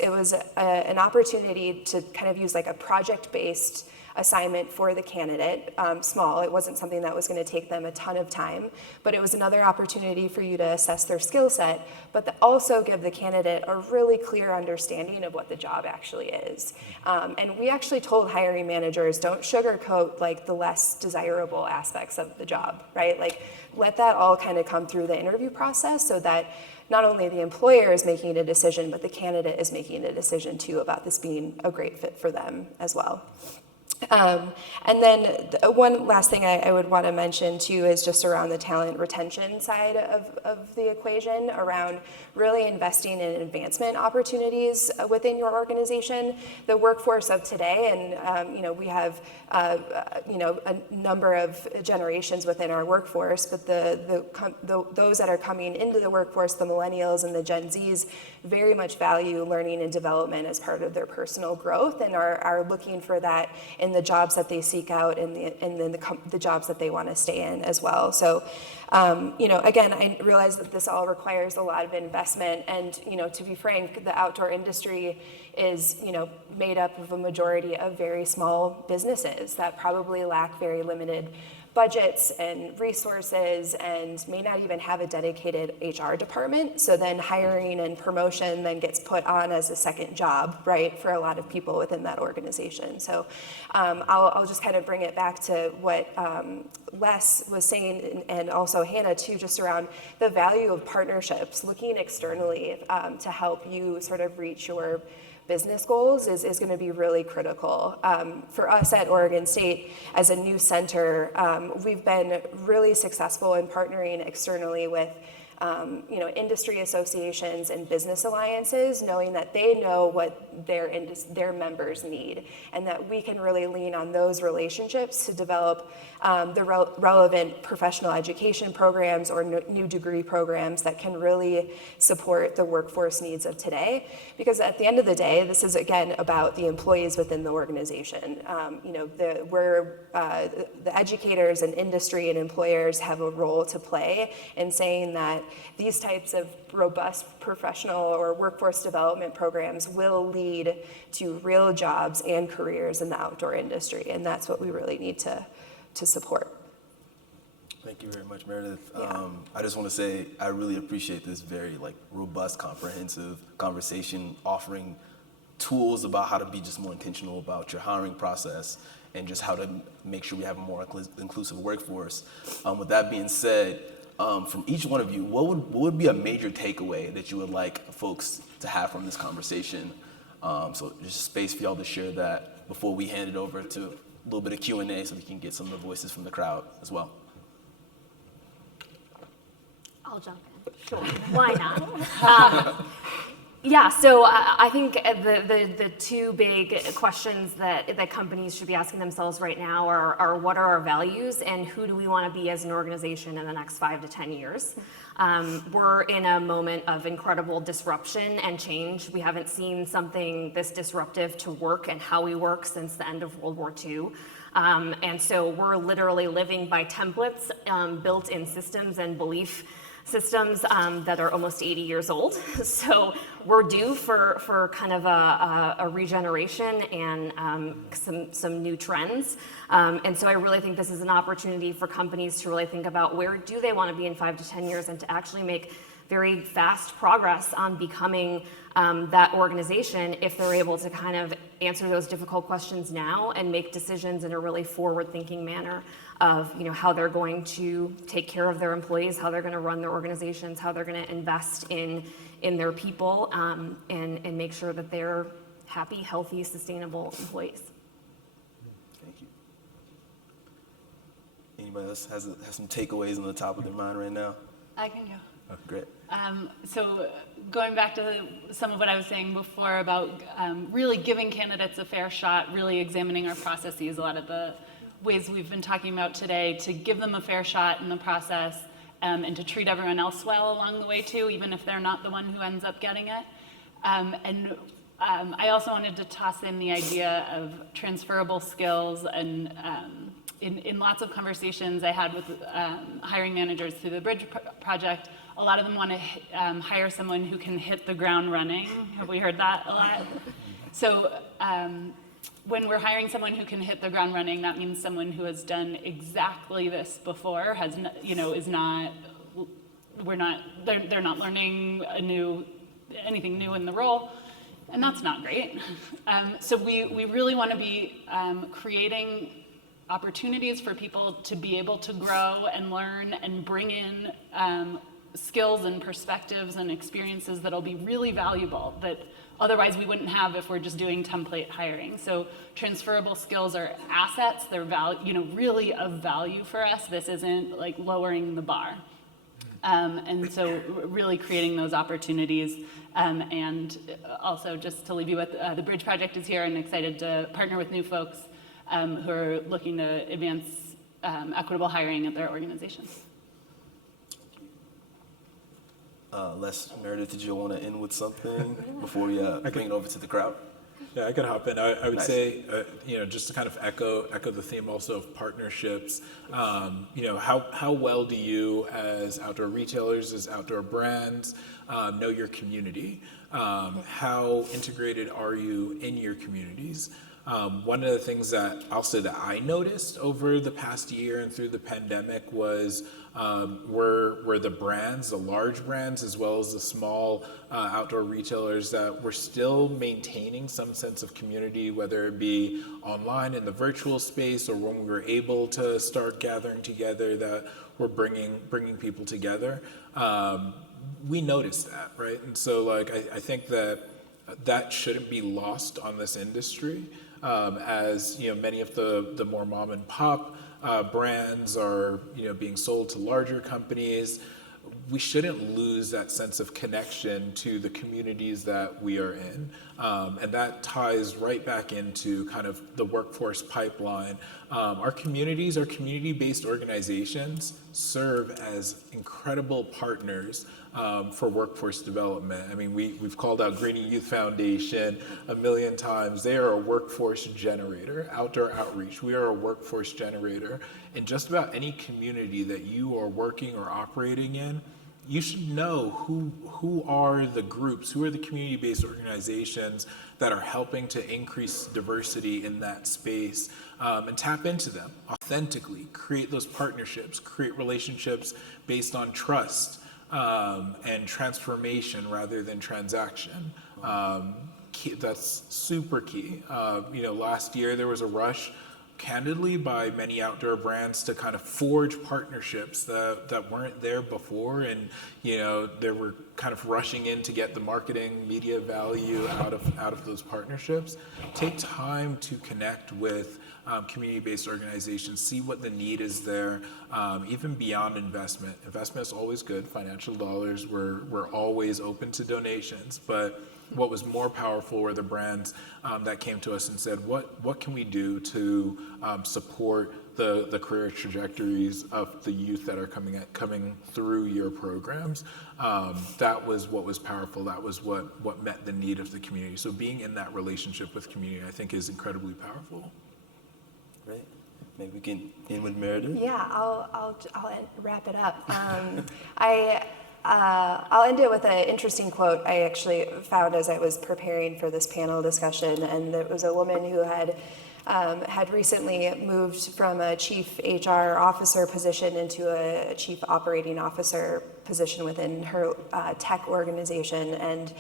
an opportunity to kind of use like a project-based assignment for the candidate, small. It wasn't something that was going to take them a ton of time, but it was another opportunity for you to assess their skill set, but also give the candidate a really clear understanding of what the job actually is. And we actually told hiring managers, don't sugarcoat like the less desirable aspects of the job, right? Like let that all kind of come through the interview process, so that not only the employer is making a decision, but the candidate is making a decision too about this being a great fit for them as well. And then one last thing I would want to mention too is just around the talent retention side of the equation, around really investing in advancement opportunities within your organization. The workforce of today, and we have a number of generations within our workforce, but those that are coming into the workforce, the millennials and the Gen Zs, very much value learning and development as part of their personal growth, and are looking for that in the jobs that they seek out and the jobs that they want to stay in as well. So, again, I realize that this all requires a lot of investment, and, to be frank, the outdoor industry is, made up of a majority of very small businesses that probably lack very limited budgets and resources and may not even have a dedicated HR department. So then hiring and promotion then gets put on as a second job, right, for a lot of people within that organization. So I'll just kind of bring it back to what Les was saying, and also Hannah too, just around the value of partnerships, looking externally to help you sort of reach your business goals is going to be really critical. For us at Oregon State, as a new center, we've been really successful in partnering externally with industry associations and business alliances, knowing that they know what their members need, and that we can really lean on those relationships to develop the relevant professional education programs or new degree programs that can really support the workforce needs of today. Because at the end of the day, this is again about the employees within the organization. The educators and industry and employers have a role to play in saying that these types of robust professional or workforce development programs will lead to real jobs and careers in the outdoor industry, and that's what we really need to support. Thank you very much, Meredith. Yeah. I just want to say I really appreciate this very robust, comprehensive conversation, offering tools about how to be just more intentional about your hiring process and just how to make sure we have a more inclusive workforce. With that being said, from each one of you, what would be a major takeaway that you would like folks to have from this conversation? So just space for y'all to share that before we hand it over to a little bit of Q&A so we can get some of the voices from the crowd as well. I'll jump in. Sure. Why not? So I think the two big questions that companies should be asking themselves right now are what are our values and who do we want to be as an organization in the next 5 to 10 years? We're in a moment of incredible disruption and change. We haven't seen something this disruptive to work and how we work since the end of World War II. And so we're literally living by templates built in systems and belief systems that are almost 80 years old. So we're due for kind of a regeneration and some new trends. And so I really think this is an opportunity for companies to really think about where do they want to be in 5 to 10 years and to actually make very fast progress on becoming that organization if they're able to kind of answer those difficult questions now and make decisions in a really forward-thinking manner of how they're going to take care of their employees, how they're going to run their organizations, how they're going to invest in their people, and make sure that they're happy, healthy, sustainable employees. Thank you. Anybody else has some takeaways on the top of their mind right now? I can go. Oh, great. So going back to some of what I was saying before about really giving candidates a fair shot, really examining our processes, a lot of the ways we've been talking about today, to give them a fair shot in the process and to treat everyone else well along the way too, even if they're not the one who ends up getting it. I also wanted to toss in the idea of transferable skills, and in lots of conversations I had with hiring managers through the Bridge Project, a lot of them want to hire someone who can hit the ground running. Have we heard that a lot? So when we're hiring someone who can hit the ground running, that means someone who has done exactly this before, they're not learning anything new in the role, and that's not great. So we really want to be creating opportunities for people to be able to grow and learn and bring in skills and perspectives and experiences that'll be really valuable that otherwise we wouldn't have if we're just doing template hiring. So transferable skills are assets. They're really of value for us. This isn't like lowering the bar. And so really creating those opportunities. And also just to leave you with, the Bridge Project is here and excited to partner with new folks who are looking to advance equitable hiring at their organizations. Meredith, did you want to end with something before we bring it over to the crowd? Yeah, I can hop in. I would say, just to kind of echo the theme also of partnerships. How well do you, as outdoor retailers, as outdoor brands, know your community? How integrated are you in your communities? One of the things that I'll say that I noticed over the past year and through the pandemic was were the brands, the large brands, as well as the small outdoor retailers that were still maintaining some sense of community, whether it be online in the virtual space or when we were able to start gathering together, that we're bringing people together. We noticed that, right? And so like I think that shouldn't be lost on this industry, as many of the more mom and pop brands are being sold to larger companies. We shouldn't lose that sense of connection to the communities that we are in. And that ties right back into kind of the workforce pipeline. Our communities, our community-based organizations serve as incredible partners for workforce development. I mean, we've called out Greenie Youth Foundation a million times. They are a workforce generator. Outdoor Outreach, we are a workforce generator. In just about any community that you are working or operating in, you should know who are the groups, who are the community-based organizations that are helping to increase diversity in that space, and tap into them authentically, create those partnerships, create relationships based on trust and transformation rather than transaction. That's super key. Last year there was a rush, candidly, by many outdoor brands to kind of forge partnerships that weren't there before, and they were kind of rushing in to get the marketing media value out of those partnerships. Take time to connect with community-based organizations, see what the need is there, even beyond investment. Investment is always good. Financial dollars, we're always open to donations, but what was more powerful were the brands that came to us and said, what can we do to support the career trajectories of the youth that are coming through your programs? That was what was powerful. That was what met the need of the community. So being in that relationship with community, I think, is incredibly powerful. Great. Maybe we can end with Meredith. Yeah, I'll wrap it up. I'll end it with an interesting quote I actually found as I was preparing for this panel discussion, and it was a woman who had recently moved from a chief HR officer position into a chief operating officer position within her tech organization, and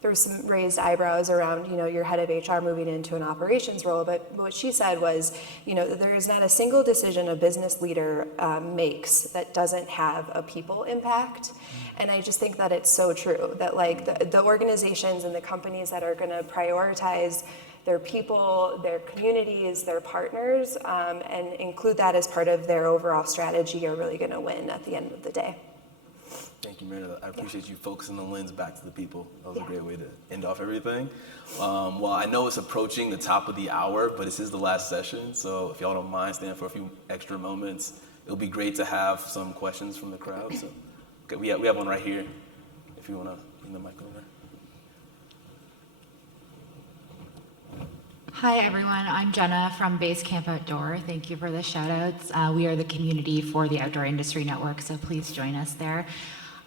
there was some raised eyebrows around, your head of HR moving into an operations role, but what she said was, there is not a single decision a business leader makes that doesn't have a people impact. And I just think that it's so true, that like the organizations and the companies that are gonna prioritize their people, their communities, their partners, and include that as part of their overall strategy are really gonna win at the end of the day. Thank you, Meredith. I appreciate you focusing the lens back to the people. That was a great way to end off everything. Well, I know it's approaching the top of the hour, but this is the last session, so if y'all don't mind staying for a few extra moments, it'll be great to have some questions from the crowd. So, okay, we have one right here, if you want to bring the mic over. Hi everyone, I'm Jenna from Base Camp Outdoor. Thank you for the shout outs. We are the community for the Outdoor Industry Network, so please join us there.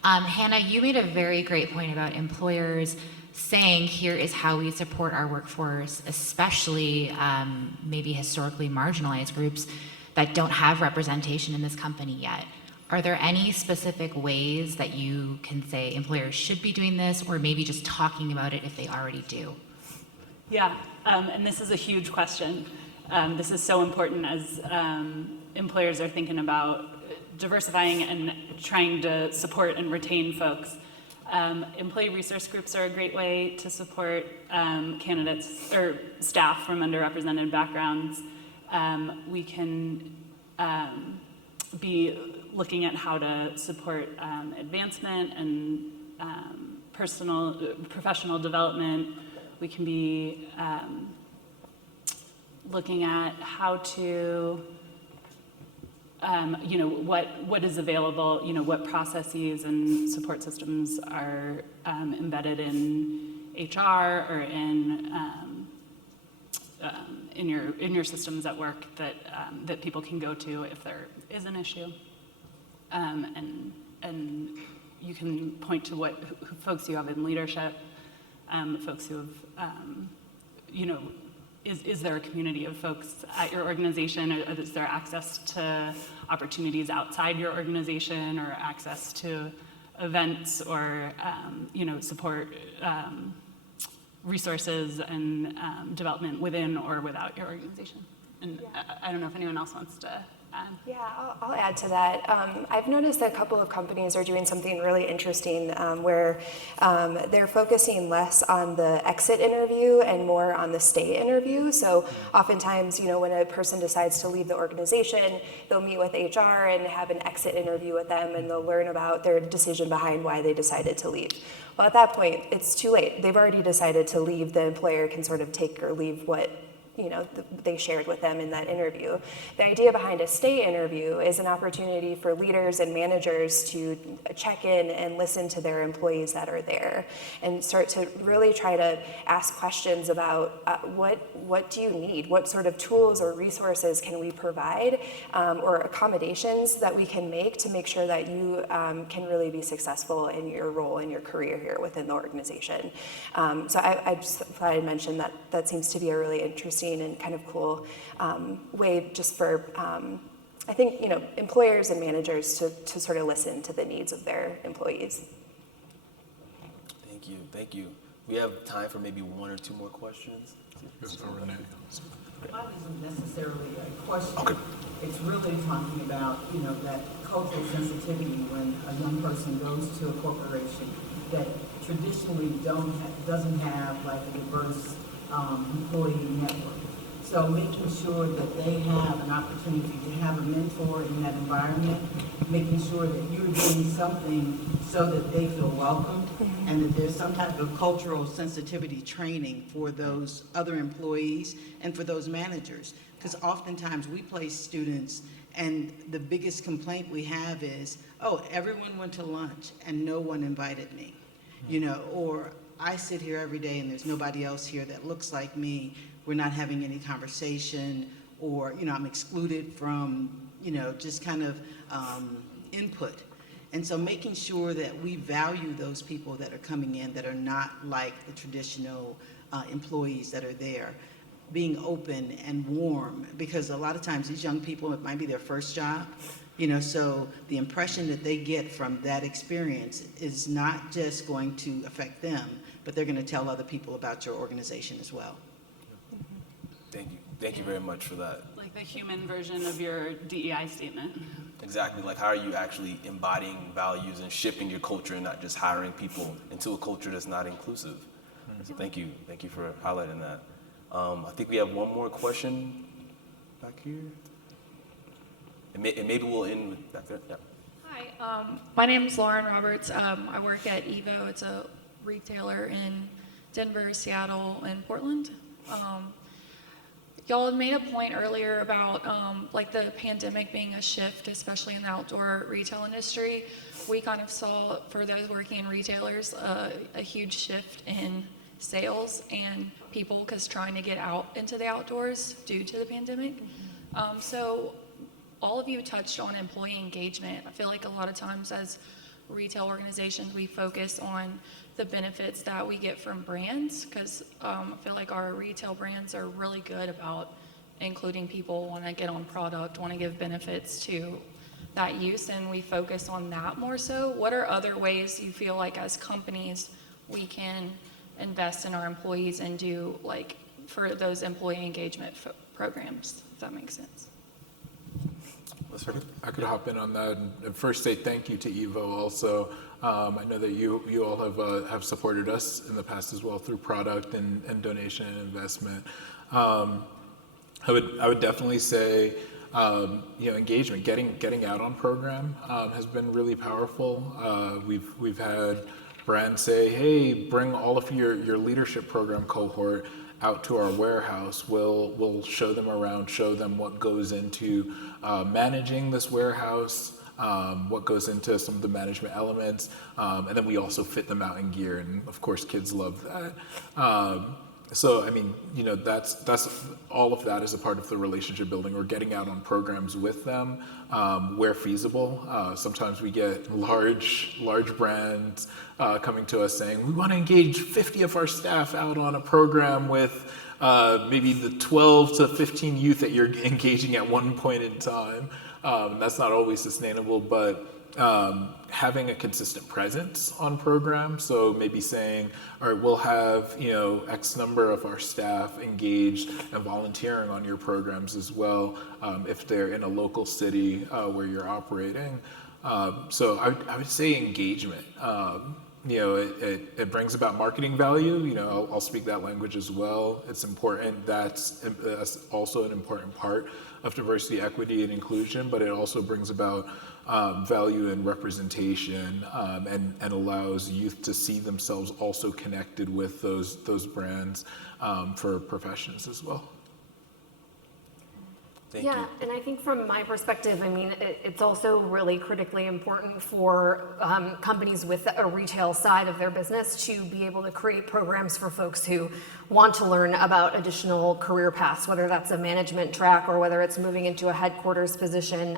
Hannah, you made a very great point about employers saying, here is how we support our workforce, especially maybe historically marginalized groups that don't have representation in this company yet. Are there any specific ways that you can say employers should be doing this, or maybe just talking about it if they already do? Yeah, and this is a huge question. This is so important as employers are thinking about diversifying and trying to support and retain folks. Employee resource groups are a great way to support candidates or staff from underrepresented backgrounds. We can be looking at how to support advancement and professional development. We can be looking at how to, what is available, what processes and support systems are embedded in HR or in your systems at work that people can go to if there is an issue, and you can point to who folks you have in leadership, folks who have is there a community of folks at your organization, or is there access to opportunities outside your organization, or access to events, or support resources and development within or without your organization? And I don't know if anyone else wants to add. Yeah, I'll add to that. I've noticed that a couple of companies are doing something really interesting where they're focusing less on the exit interview and more on the stay interview. So oftentimes, when a person decides to leave the organization, they'll meet with HR and have an exit interview with them, and they'll learn about their decision behind why they decided to leave. Well, at that point, it's too late. They've already decided to leave. The employer can sort of take or leave what they shared with them in that interview. The idea behind a stay interview is an opportunity for leaders and managers to check in and listen to their employees that are there, and start to really try to ask questions about what do you need? What sort of tools or resources can we provide, or accommodations that we can make to make sure that you can really be successful in your role and your career here within the organization. So I just thought I'd mention that. That seems to be a really interesting and kind of cool way just for, I think, employers and managers to sort of listen to the needs of their employees. Thank you. We have time for maybe one or two more questions. Mine isn't necessarily a question. Okay. It's really talking about, that cultural sensitivity when a young person goes to a corporation that traditionally doesn't have like a diverse employee network. So making sure that they have an opportunity to have a mentor in that environment, making sure that you're doing something so that they feel welcomed, and that there's some type of cultural sensitivity training for those other employees and for those managers. Because oftentimes we place students and the biggest complaint we have is, oh, everyone went to lunch and no one invited me, or I sit here every day and there's nobody else here that looks like me. We're not having any conversation, or, I'm excluded from, just kind of input. And so making sure that we value those people that are coming in that are not like the traditional employees that are there, being open and warm, because a lot of times these young people, it might be their first job, so the impression that they get from that experience is not just going to affect them, but they're going to tell other people about your organization as well. Thank you very much for that. Like the human version of your DEI statement. Exactly. Like, how are you actually embodying values and shifting your culture and not just hiring people into a culture that's not inclusive? So thank you for highlighting that. I think we have one more question back here. And maybe we'll end with back there. Yeah. Hi, my name is Lauren Roberts. I work at Evo. It's a retailer in Denver, Seattle, and Portland. Y'all had made a point earlier about like the pandemic being a shift, especially in the outdoor retail industry. We kind of saw, for those working in retailers, a huge shift in sales and people because trying to get out into the outdoors due to the pandemic. So all of you touched on employee engagement. I feel like a lot of times as retail organizations, we focus on the benefits that we get from brands, because I feel like our retail brands are really good about including people, want to get on product, want to give benefits to that use, and we focus on that more so. What are other ways you feel like as companies we can invest in our employees and do like for those employee engagement programs, if that makes sense? I could hop in on that and first say thank you to Evo also. I know that you all have supported us in the past as well through product and donation and investment. I would definitely say engagement, getting out on program has been really powerful. We've had brands say, hey, bring all of your leadership program cohort out to our warehouse. We'll show them around, show them what goes into managing this warehouse, what goes into some of the management elements, and then we also fit them out in gear, and of course kids love that. So I mean, that's all of that is a part of the relationship building, or getting out on programs with them where feasible. Sometimes we get large brands coming to us saying, we want to engage 50 of our staff out on a program with maybe the 12 to 15 youth that you're engaging at one point in time. That's not always sustainable, but having a consistent presence on programs. So maybe saying, all right, we'll have, X number of our staff engaged and volunteering on your programs as well, if they're in a local city where you're operating. So I would say engagement. It brings about marketing value. I'll speak that language as well. It's important. That's also an important part of diversity, equity, and inclusion, but it also brings about value and representation, and allows youth to see themselves also connected with those brands for professions as well. Thank you. And I think from my perspective, it's also really critically important for companies with a retail side of their business to be able to create programs for folks who want to learn about additional career paths, whether that's a management track or whether it's moving into a headquarters position.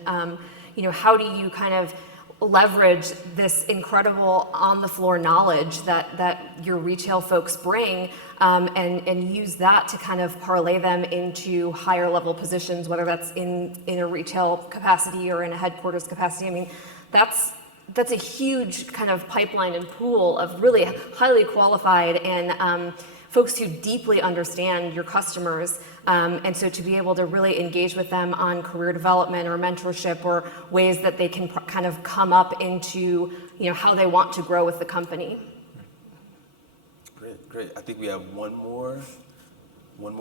How do you kind of leverage this incredible on-the-floor knowledge that your retail folks bring, and use that to kind of parlay them into higher level positions, whether that's in a retail capacity or in a headquarters capacity. That's a huge kind of pipeline and pool of really highly qualified and folks who deeply understand your customers. And so to be able to really engage with them on career development or mentorship or ways that they can kind of come up into, how they want to grow with the company. Great. I think we have one more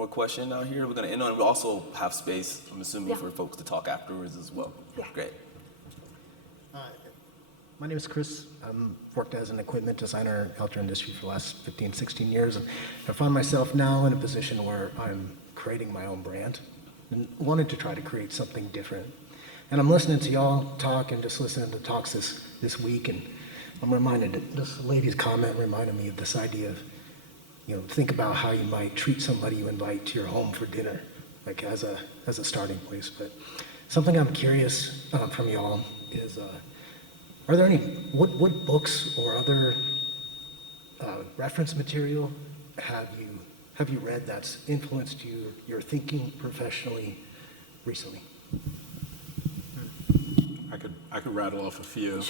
question out here. We're going to end on. We also have space, I'm assuming, for folks to talk afterwards as well. Yeah. Great. My name is Chris. I've worked as an equipment designer in the outdoor industry for the last 15, 16 years. I found myself now in a position where I'm creating my own brand and wanted to try to create something different. And I'm listening to y'all talk and just listening to talks this week, and I'm reminded, this lady's comment reminded me of this idea of, think about how you might treat somebody you invite to your home for dinner, like as a starting place. But something I'm curious from y'all is, are there any, what books or other reference material have you read that's influenced your thinking professionally recently? I could rattle off a few.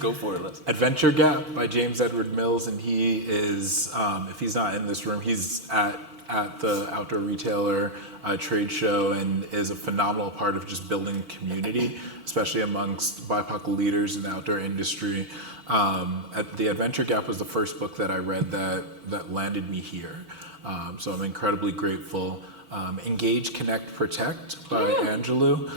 Go for it, Les. Adventure Gap by James Edward Mills, and he is, if he's not in this room, he's at the Outdoor Retailer trade show and is a phenomenal part of just building community, especially amongst BIPOC leaders in the outdoor industry. The Adventure Gap was the first book that I read that landed me here. So I'm incredibly grateful. Engage, Connect, Protect by Angelou,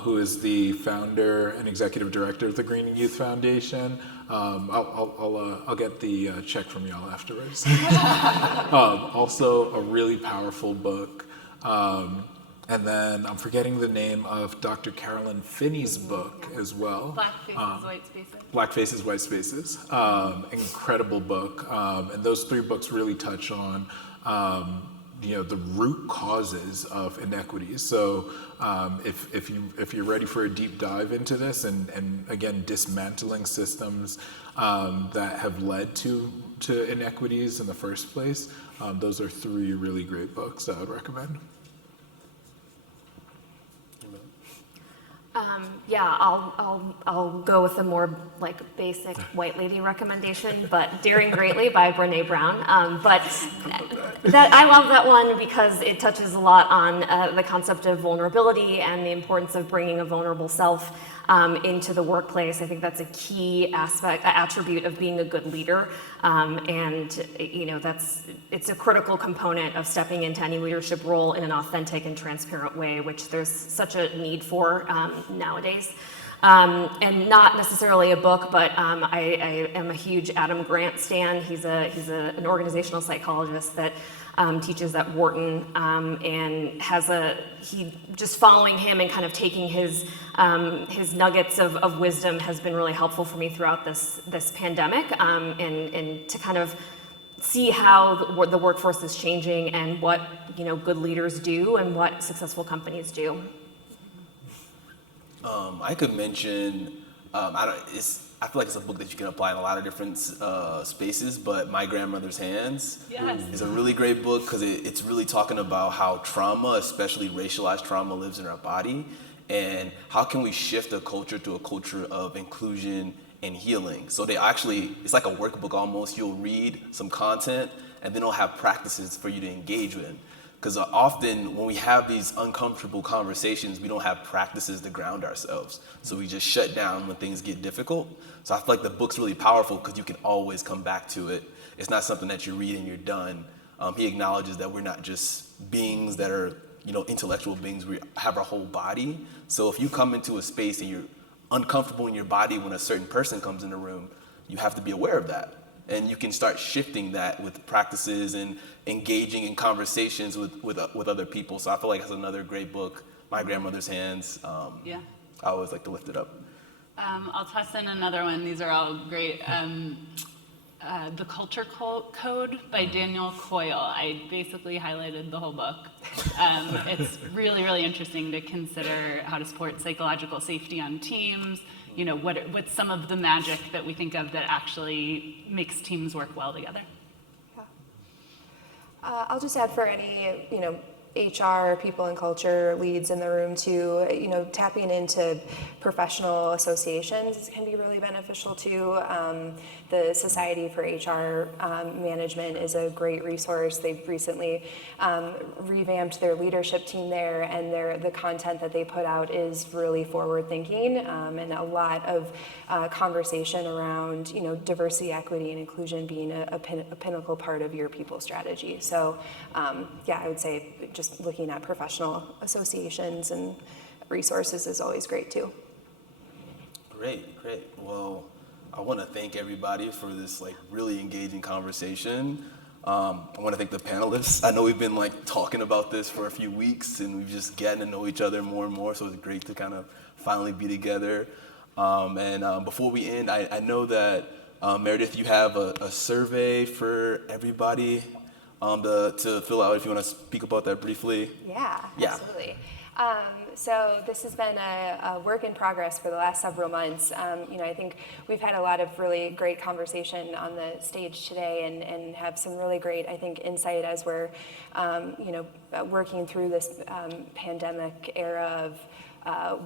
who is the founder and executive director of the Green and Youth Foundation. I'll get the check from y'all afterwards. Also a really powerful book. And then I'm forgetting the name of Dr. Carolyn Finney's book as well. Black Faces, White Spaces. Black Faces, White Spaces. Incredible book. And those three books really touch on the root causes of inequities. So if you're ready for a deep dive into this and again, dismantling systems that have led to inequities in the first place, those are three really great books that I would recommend. I'll go with a more basic white lady recommendation, but Daring Greatly by Brené Brown. But I love that one because it touches a lot on the concept of vulnerability and the importance of bringing a vulnerable self into the workplace. I think that's a key attribute of being a good leader, and it's a critical component of stepping into any leadership role in an authentic and transparent way, which there's such a need for nowadays. And not necessarily a book, but I am a huge Adam Grant stan. He's an organizational psychologist that teaches at Wharton, and just following him and kind of taking his nuggets of wisdom has been really helpful for me throughout this pandemic, and to kind of see how the workforce is changing and what good leaders do and what successful companies do. I could mention, I feel like it's a book that you can apply in a lot of different spaces, but My Grandmother's Hands is a really great book because it's really talking about how trauma, especially racialized trauma, lives in our body, and how can we shift a culture to a culture of inclusion and healing. So it's like a workbook almost. You'll read some content, and then it'll have practices for you to engage with. Because often when we have these uncomfortable conversations, we don't have practices to ground ourselves. So we just shut down when things get difficult. So I feel like the book's really powerful because you can always come back to it. It's not something that you read and you're done. He acknowledges that we're not just beings that are, intellectual beings. We have our whole body. So if you come into a space and you're uncomfortable in your body when a certain person comes in the room, you have to be aware of that. And you can start shifting that with practices and engaging in conversations with other people. So I feel like it's another great book, My Grandmother's Hands. I always like to lift it up. I'll toss in another one. These are all great. The Culture Code by Daniel Coyle. I basically highlighted the whole book. It's really, really interesting to consider how to support psychological safety on teams. What's some of the magic that we think of that actually makes teams work well together? Yeah. I'll just add for any, HR, people and culture leads in the room too, tapping into professional associations can be really beneficial too. The Society for HR Management is a great resource. They've recently revamped their leadership team there, and the content that they put out is really forward-thinking, and a lot of conversation around, diversity, equity, and inclusion being a pinnacle part of your people strategy. So, I would say just looking at professional associations and resources is always great too. Great. Well, I want to thank everybody for this really engaging conversation. I want to thank the panelists. I know we've been talking about this for a few weeks, and we've just gotten to know each other more and more. So it's great to kind of finally be together. And before we end, I know that Meredith, you have a survey for everybody to fill out. If you want to speak about that briefly. Yeah. Absolutely. So this has been a work in progress for the last several months. I think we've had a lot of really great conversation on the stage today and have some really great, I think, insight as we're, working through this pandemic era of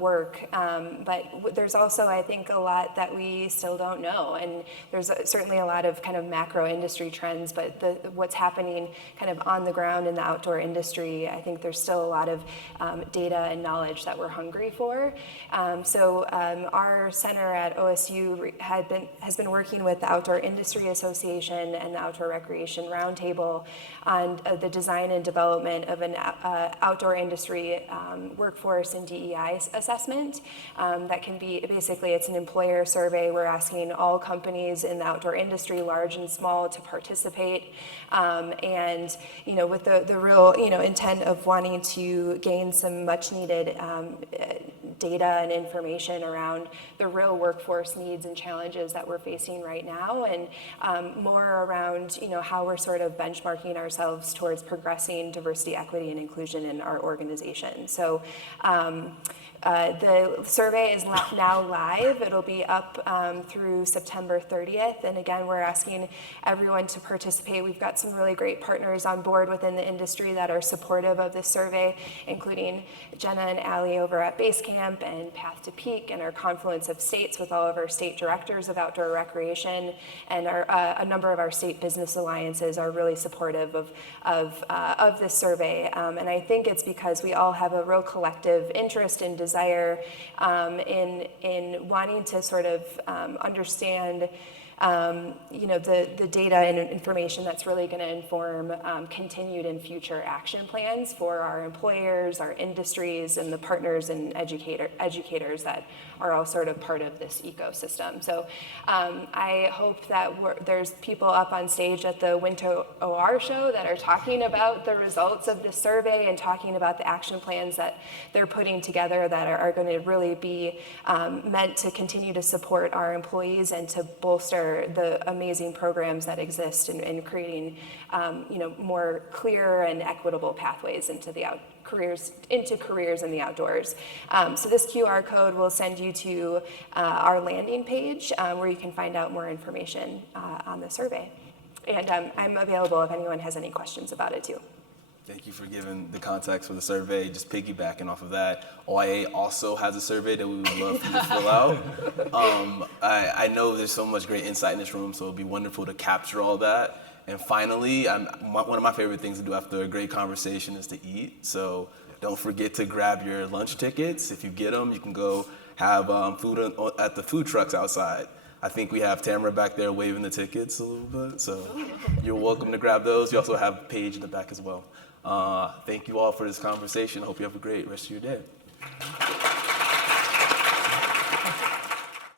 work, but there's also, I think, a lot that we still don't know, and there's certainly a lot of kind of macro industry trends, but what's happening kind of on the ground in the outdoor industry, I think there's still a lot of data and knowledge that we're hungry for. So our center at OSU has been working with the Outdoor Industry Association and the Outdoor Recreation Roundtable on the design and development of an outdoor industry workforce and DEI assessment. That can be, basically, it's an employer survey. We're asking all companies in the outdoor industry, large and small, to participate. And, with the real, intent of wanting to gain some much needed data and information around the real workforce needs and challenges that we're facing right now, and more around, how we're sort of benchmarking ourselves towards progressing diversity, equity, and inclusion in our organization. So the survey is now live. It'll be up through September 30th. And again, we're asking everyone to participate. We've got some really great partners on board within the industry that are supportive of this survey, including Jenna and Allie over at Basecamp and Path to Peak and our confluence of states with all of our state directors of outdoor recreation, and a number of our state business alliances are really supportive of this survey. And I think it's because we all have a real collective interest and desire in wanting to sort of understand the data and information that's really going to inform continued and future action plans for our employers, our industries, and the partners and educators that are all sort of part of this ecosystem. So I hope that there's people up on stage at the Winter OR show that are talking about the results of this survey and talking about the action plans that they're putting together that are going to really be meant to continue to support our employees and to bolster the amazing programs that exist in creating more clear and equitable pathways into the careers in the outdoors. So this QR code will send you to our landing page where you can find out more information on the survey. And I'm available if anyone has any questions about it too. Thank you for giving the context for the survey. Just piggybacking off of that, OIA also has a survey that we would love for you to fill out. I know there's so much great insight in this room, so it'd be wonderful to capture all that. And finally, one of my favorite things to do after a great conversation is to eat. So don't forget to grab your lunch tickets. If you get them, you can go have food at the food trucks outside. I think we have Tamara back there waving the tickets a little bit, so you're welcome to grab those. You also have Paige in the back as well. Thank you all for this conversation. I hope you have a great rest of your day.